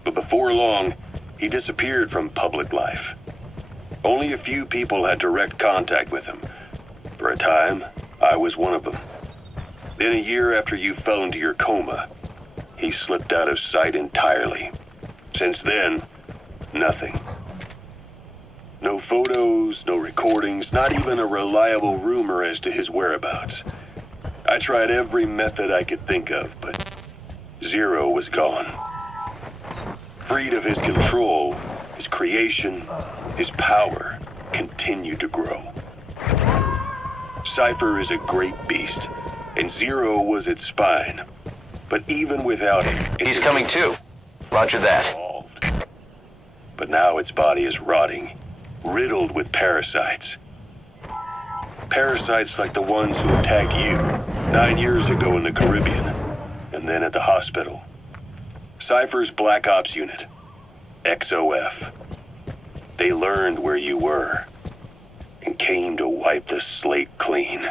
But before long, he disappeared from public life. Only a few people had direct contact with him. For a time, I was one of them. Then a year after you fell into your coma, he slipped out of sight entirely. Since then, nothing. No photos, no recordings, not even a reliable rumor as to his whereabouts. I tried every method I could think of, but Zero was gone. Freed of his control, his creation, his power continued to grow. Cypher is a great beast, and Zero was its spine. But even without him... He's coming too. Roger that. Evolved. But now its body is rotting, riddled with parasites. Parasites like the ones who attacked you 9 years ago in the Caribbean, and then at the hospital. Cypher's Black Ops Unit, XOF. They learned where you were, and came to wipe the slate clean.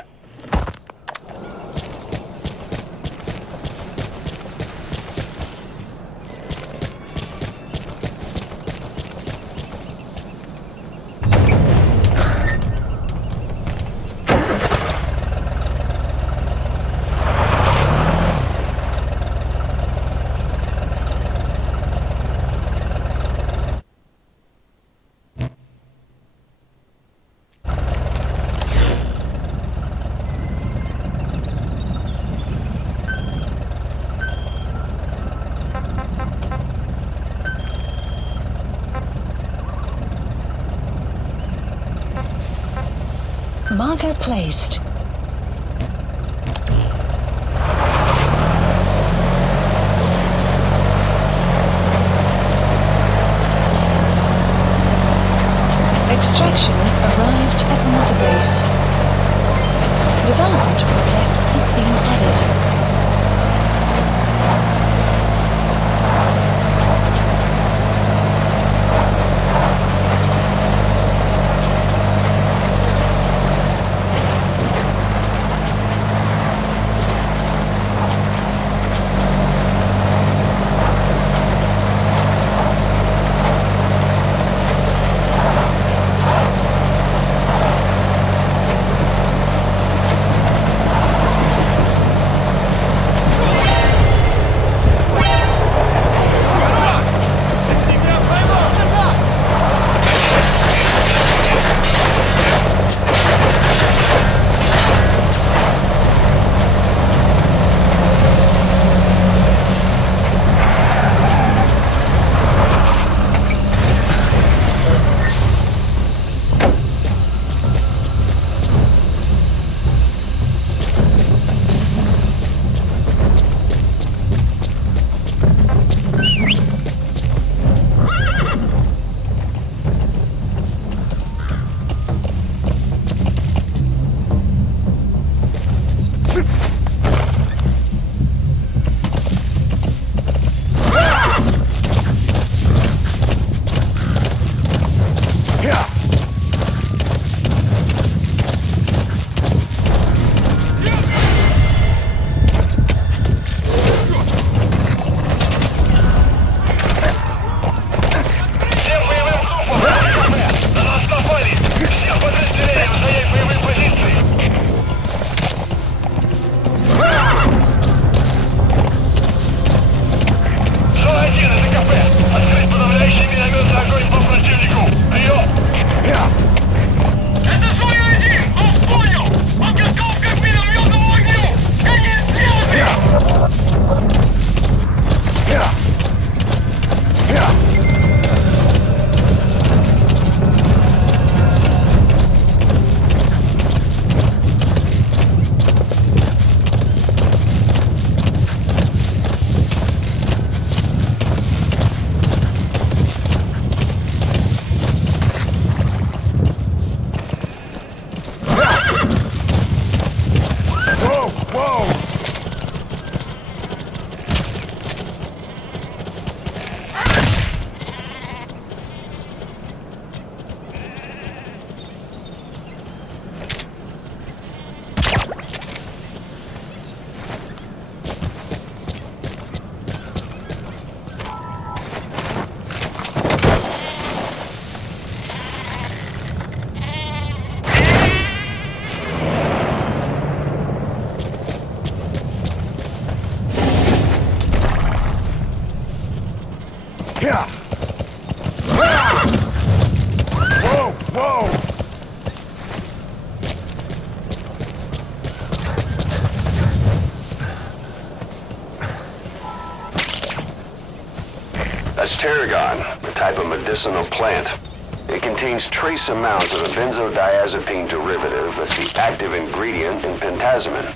Marker placed. Extraction arrived at Mother Base. Development project has been added. That's tarragon, a type of medicinal plant. It contains trace amounts of a benzodiazepine derivative that's the active ingredient in pentazimine.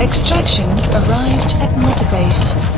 Extraction arrived at Mother Base.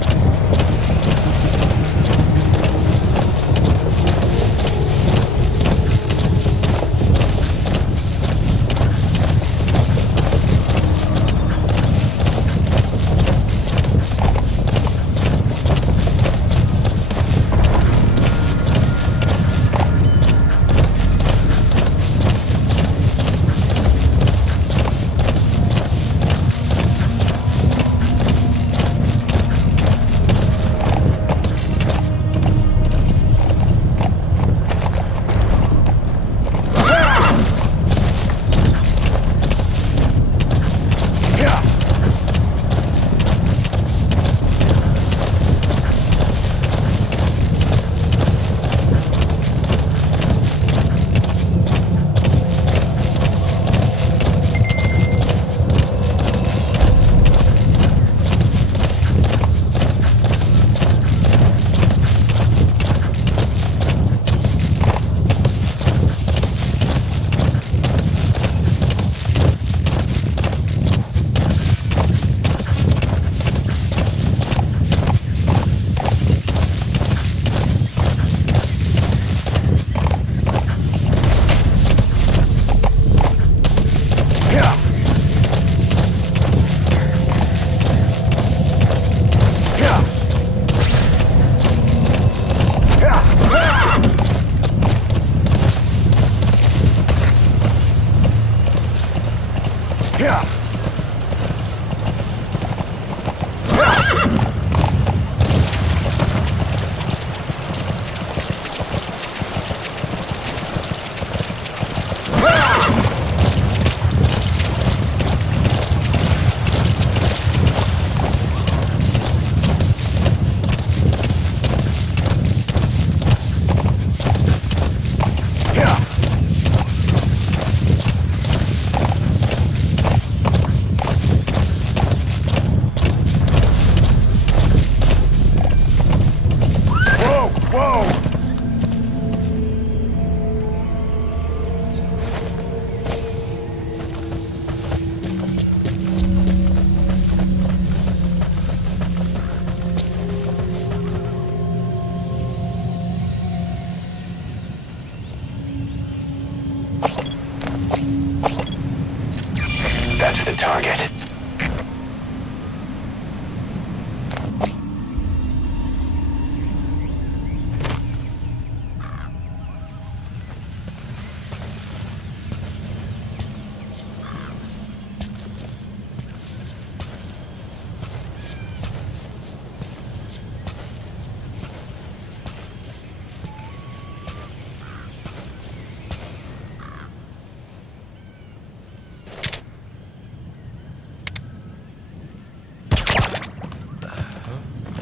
That's the target.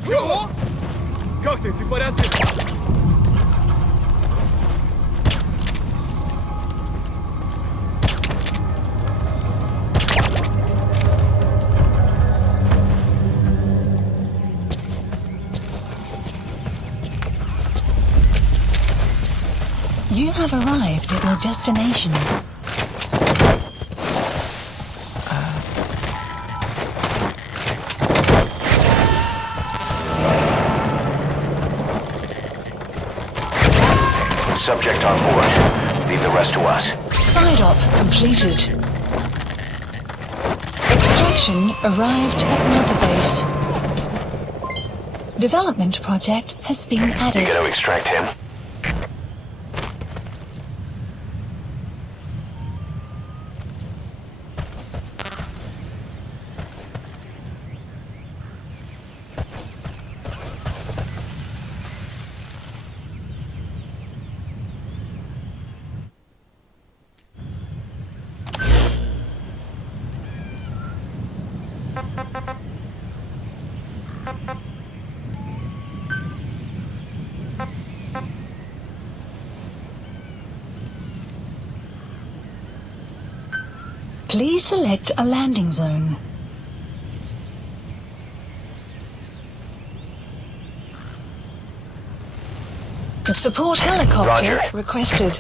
Чего? Как ты? Ты в порядке? You have arrived at your destination. Subject on board. Leave the rest to us. Side op completed. Extraction arrived at Mother Base. Development project has been You added. gotta extract him. Please select a landing zone. The support helicopter Roger. requested.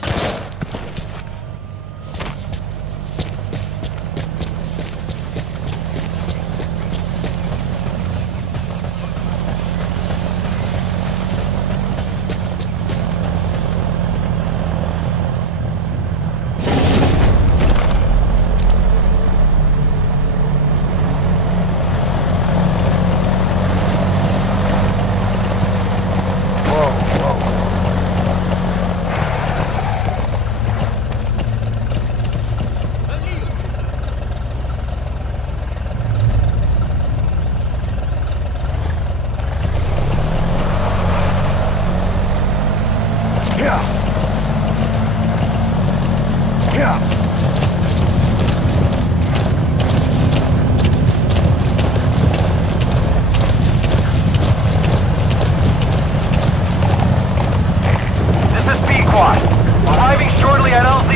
Arriving shortly at LZ.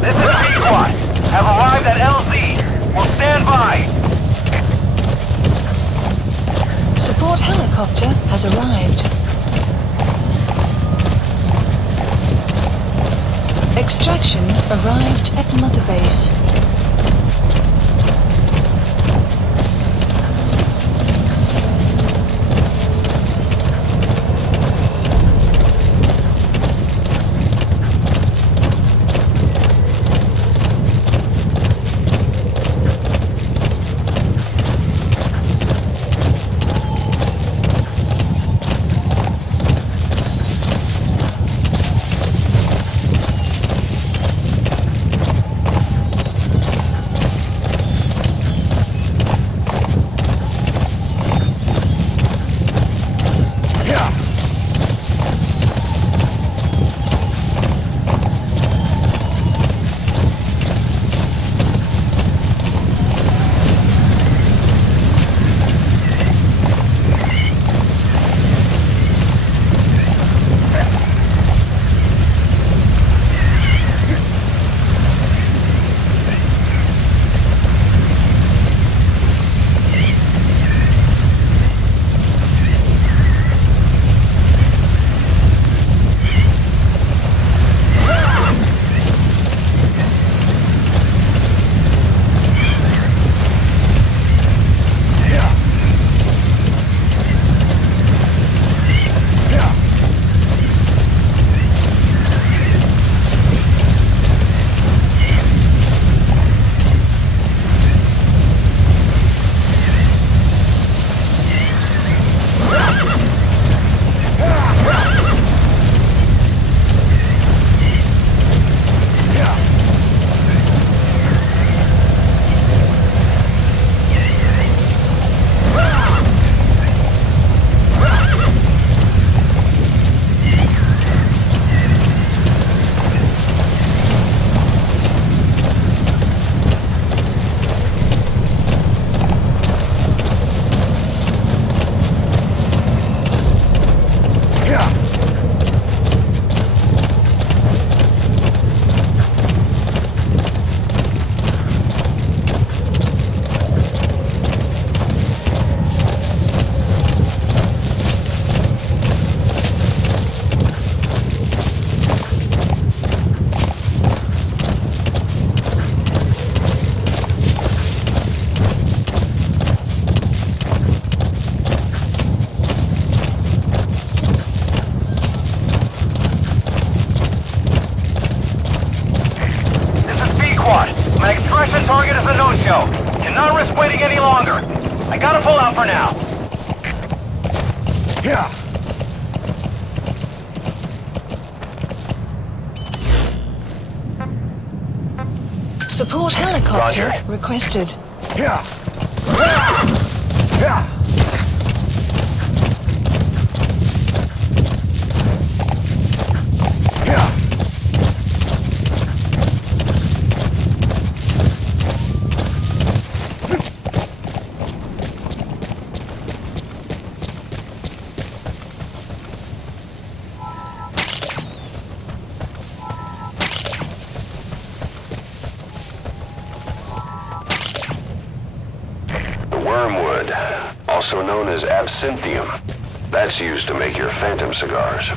This is P-Quad. Have arrived at LZ. Will stand by. Support helicopter has arrived. Extraction arrived at Mother Base. My extraction target is a no-show. Cannot risk waiting any longer. I gotta pull out for now. Yeah. Support helicopter Roger. requested. Yeah. Yeah. wormwood, also known as absinthium. That's used to make your phantom cigars.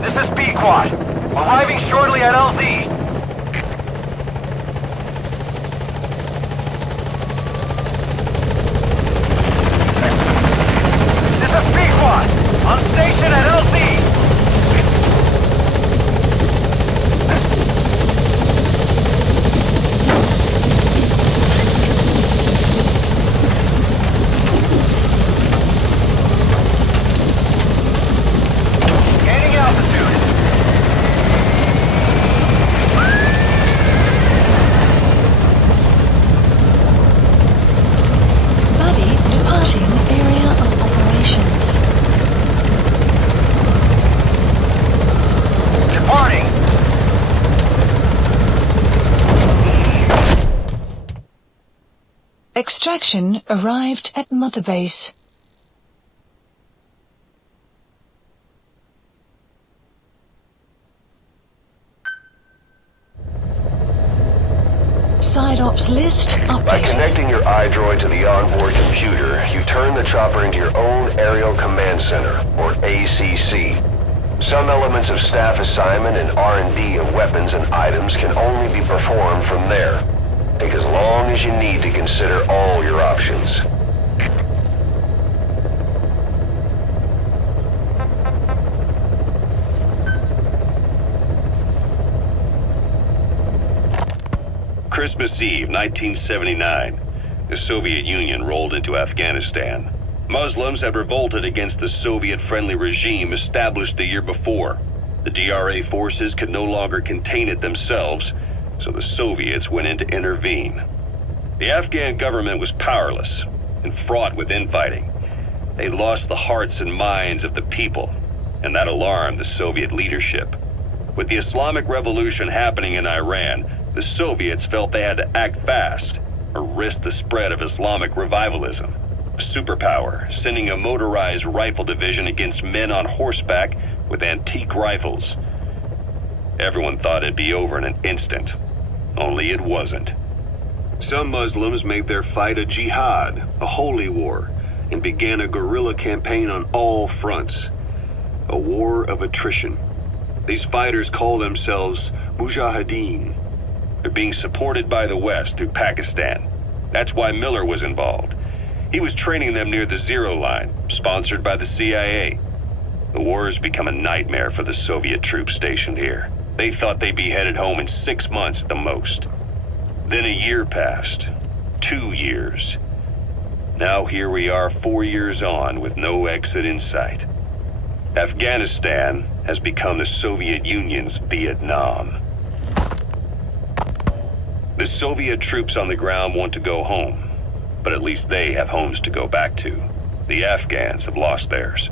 This is B-Quad. Arriving shortly at LZ. This is B-Quad. On station at LZ. Gaining altitude. Buddy departing area of operations. Departing. Extraction arrived at Mother Base. Side ops list By updated. connecting your iDroid to the onboard computer, you turn the chopper into your own Aerial Command Center, or ACC. Some elements of staff assignment and R&D of weapons and items can only be performed from there. Take as long as you need to consider all your options. Christmas Eve, 1979. The Soviet Union rolled into Afghanistan. Muslims had revolted against the Soviet-friendly regime established the year before. The DRA forces could no longer contain it themselves, so the Soviets went in to intervene. The Afghan government was powerless and fraught with infighting. They lost the hearts and minds of the people, and that alarmed the Soviet leadership. With the Islamic Revolution happening in Iran, the Soviets felt they had to act fast or risk the spread of Islamic revivalism. A superpower, sending a motorized rifle division against men on horseback with antique rifles. Everyone thought it'd be over in an instant, only it wasn't. Some Muslims made their fight a jihad, a holy war, and began a guerrilla campaign on all fronts. A war of attrition. These fighters call themselves Mujahideen. They're being supported by the West through Pakistan. That's why Miller was involved. He was training them near the Zero Line, sponsored by the CIA. The war has become a nightmare for the Soviet troops stationed here. They thought they'd be headed home in 6 months at the most. Then a year passed. 2 years. Now here we are 4 years on with no exit in sight. Afghanistan has become the Soviet Union's Vietnam. The Soviet troops on the ground want to go home, but at least they have homes to go back to. The Afghans have lost theirs.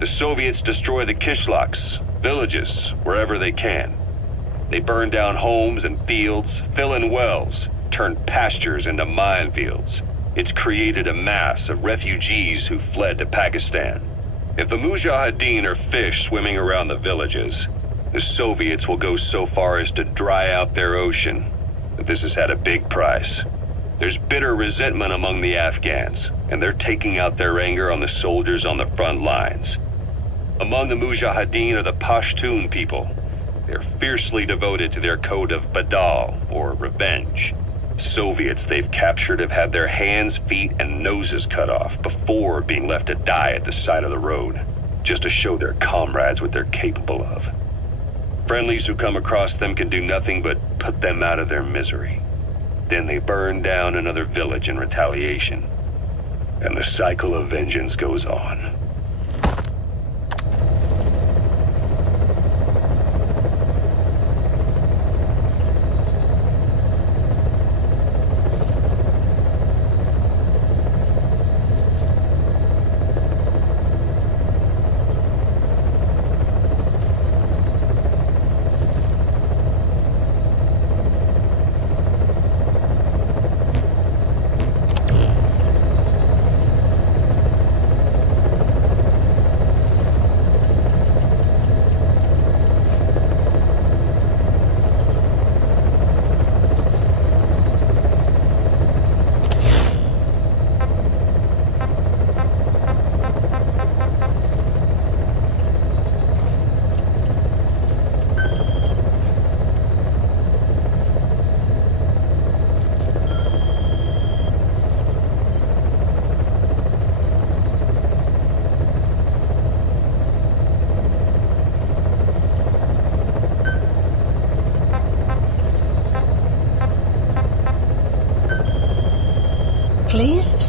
The Soviets destroy the kishlaks, villages, wherever they can. They burn down homes and fields, fill in wells, turn pastures into minefields. It's created a mass of refugees who fled to Pakistan. If the Mujahideen are fish swimming around the villages, the Soviets will go so far as to dry out their ocean. But this has had a big price. There's bitter resentment among the Afghans, and they're taking out their anger on the soldiers on the front lines. Among the Mujahideen are the Pashtun people. They're fiercely devoted to their code of Badal, or revenge. Soviets they've captured have had their hands, feet, and noses cut off before being left to die at the side of the road, just to show their comrades what they're capable of. Friendlies who come across them can do nothing but put them out of their misery. Then they burn down another village in retaliation. And the cycle of vengeance goes on.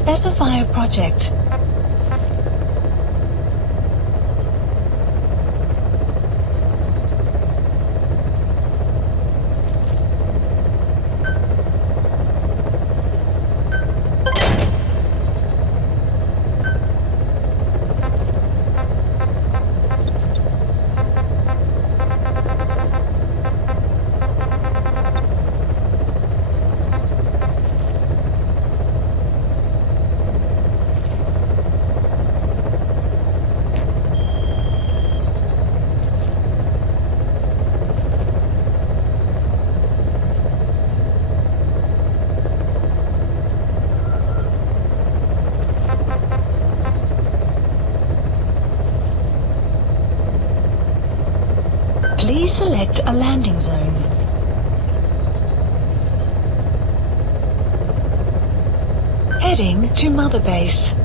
specify a project. Please select a landing zone. Heading to Mother Base.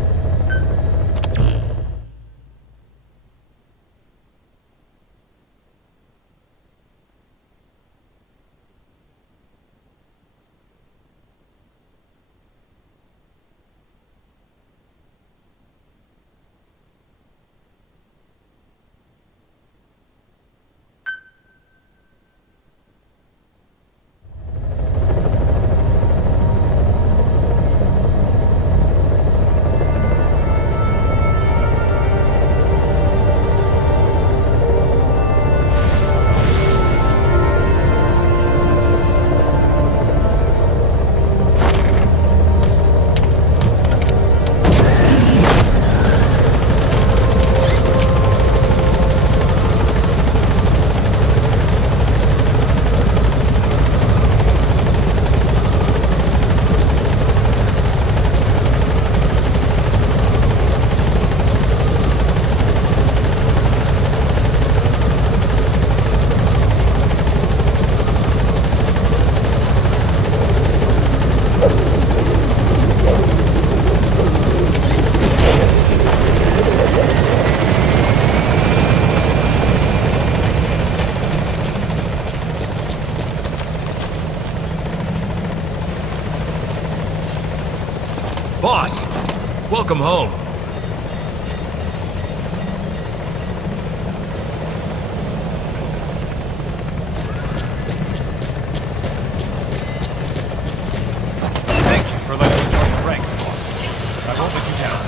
Boss, welcome home. Thank you for letting me join the ranks, boss. I won't let you down.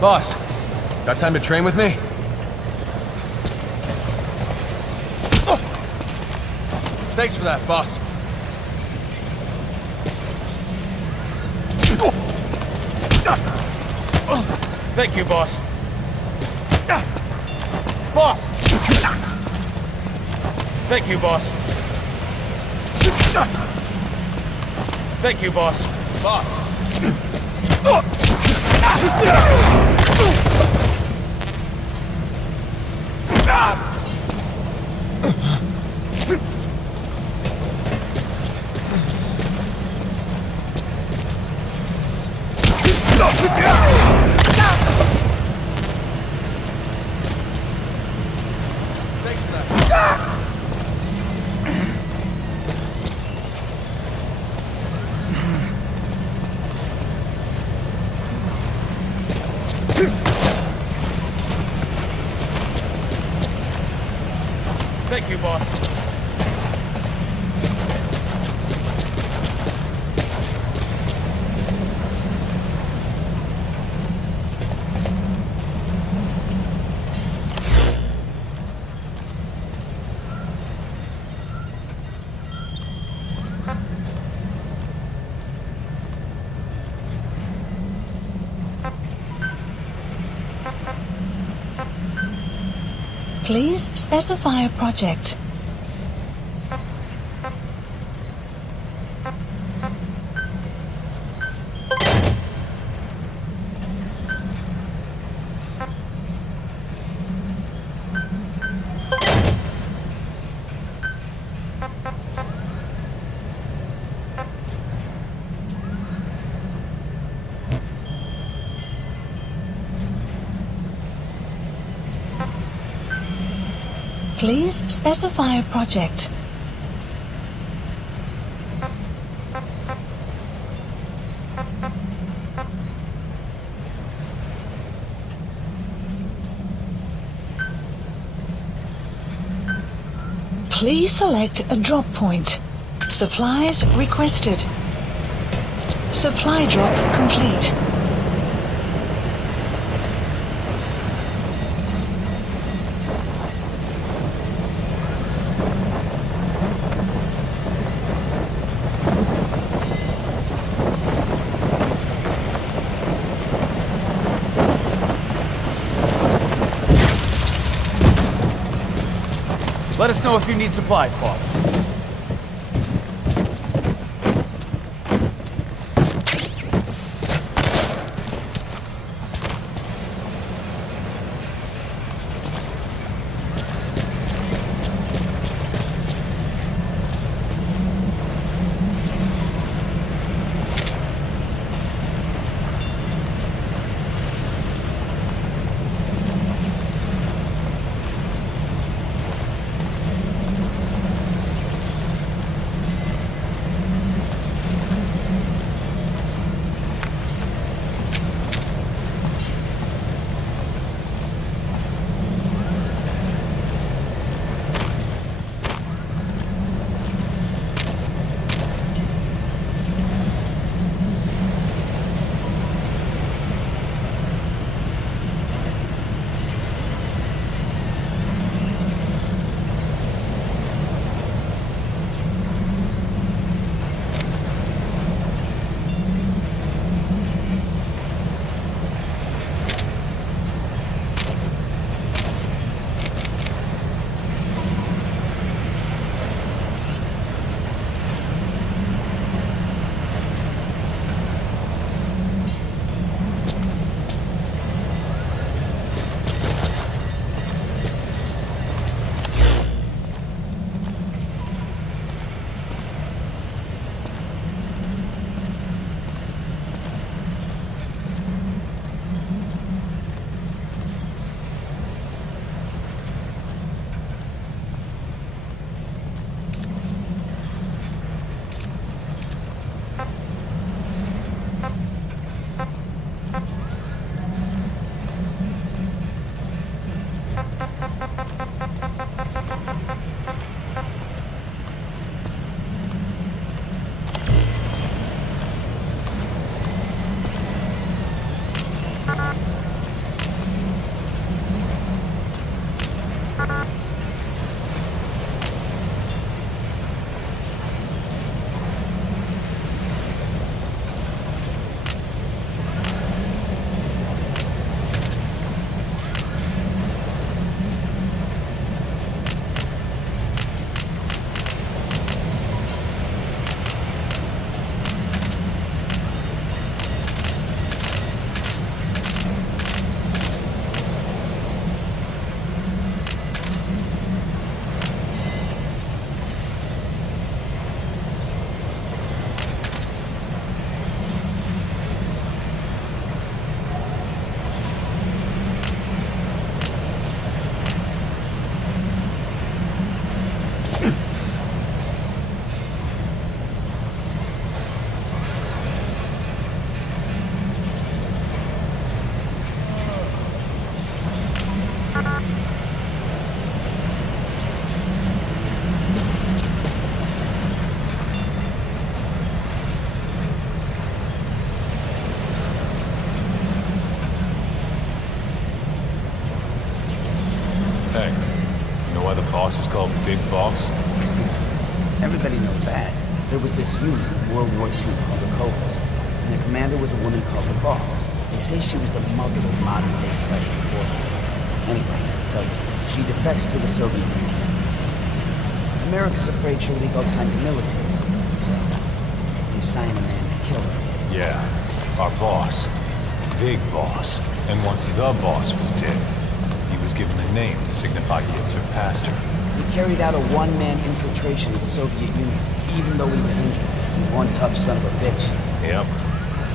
Boss, got time to train with me? Thanks for that, boss. Thank you, boss. Boss! Thank you, boss. Thank you, boss. Boss. Thank you, boss. Please specify a project. Please specify a project. Please select a drop point. Supplies requested. Supply drop complete. Let us know if you need supplies, boss. boss is called Big Boss? Everybody knows that. There was this unit in World War II called the Cobras, and the commander was a woman called the Boss. They say she was the mother of modern-day special forces. Anyway, so she defects to the Soviet Union. America's afraid she'll leak all kinds of military secrets, so they assign a man to kill her. Yeah, our boss. Big Boss. And once the boss was dead, he was given a name to signify he had surpassed her. He carried out a one-man infiltration of the Soviet Union, even though he was injured. He's one tough son of a bitch. Yep.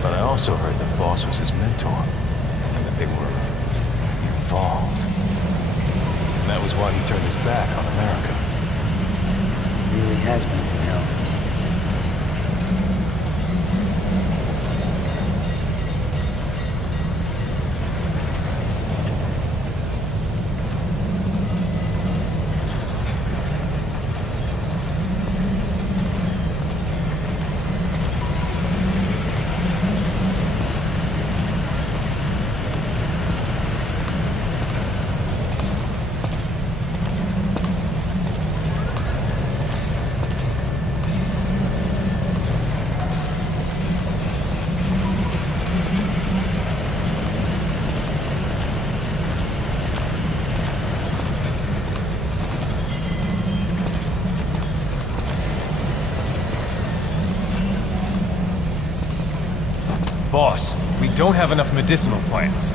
But I also heard the boss was his mentor, and that they were involved. And that was why he turned his back on America. It really has been through hell. Boss, we don't have enough medicinal plants.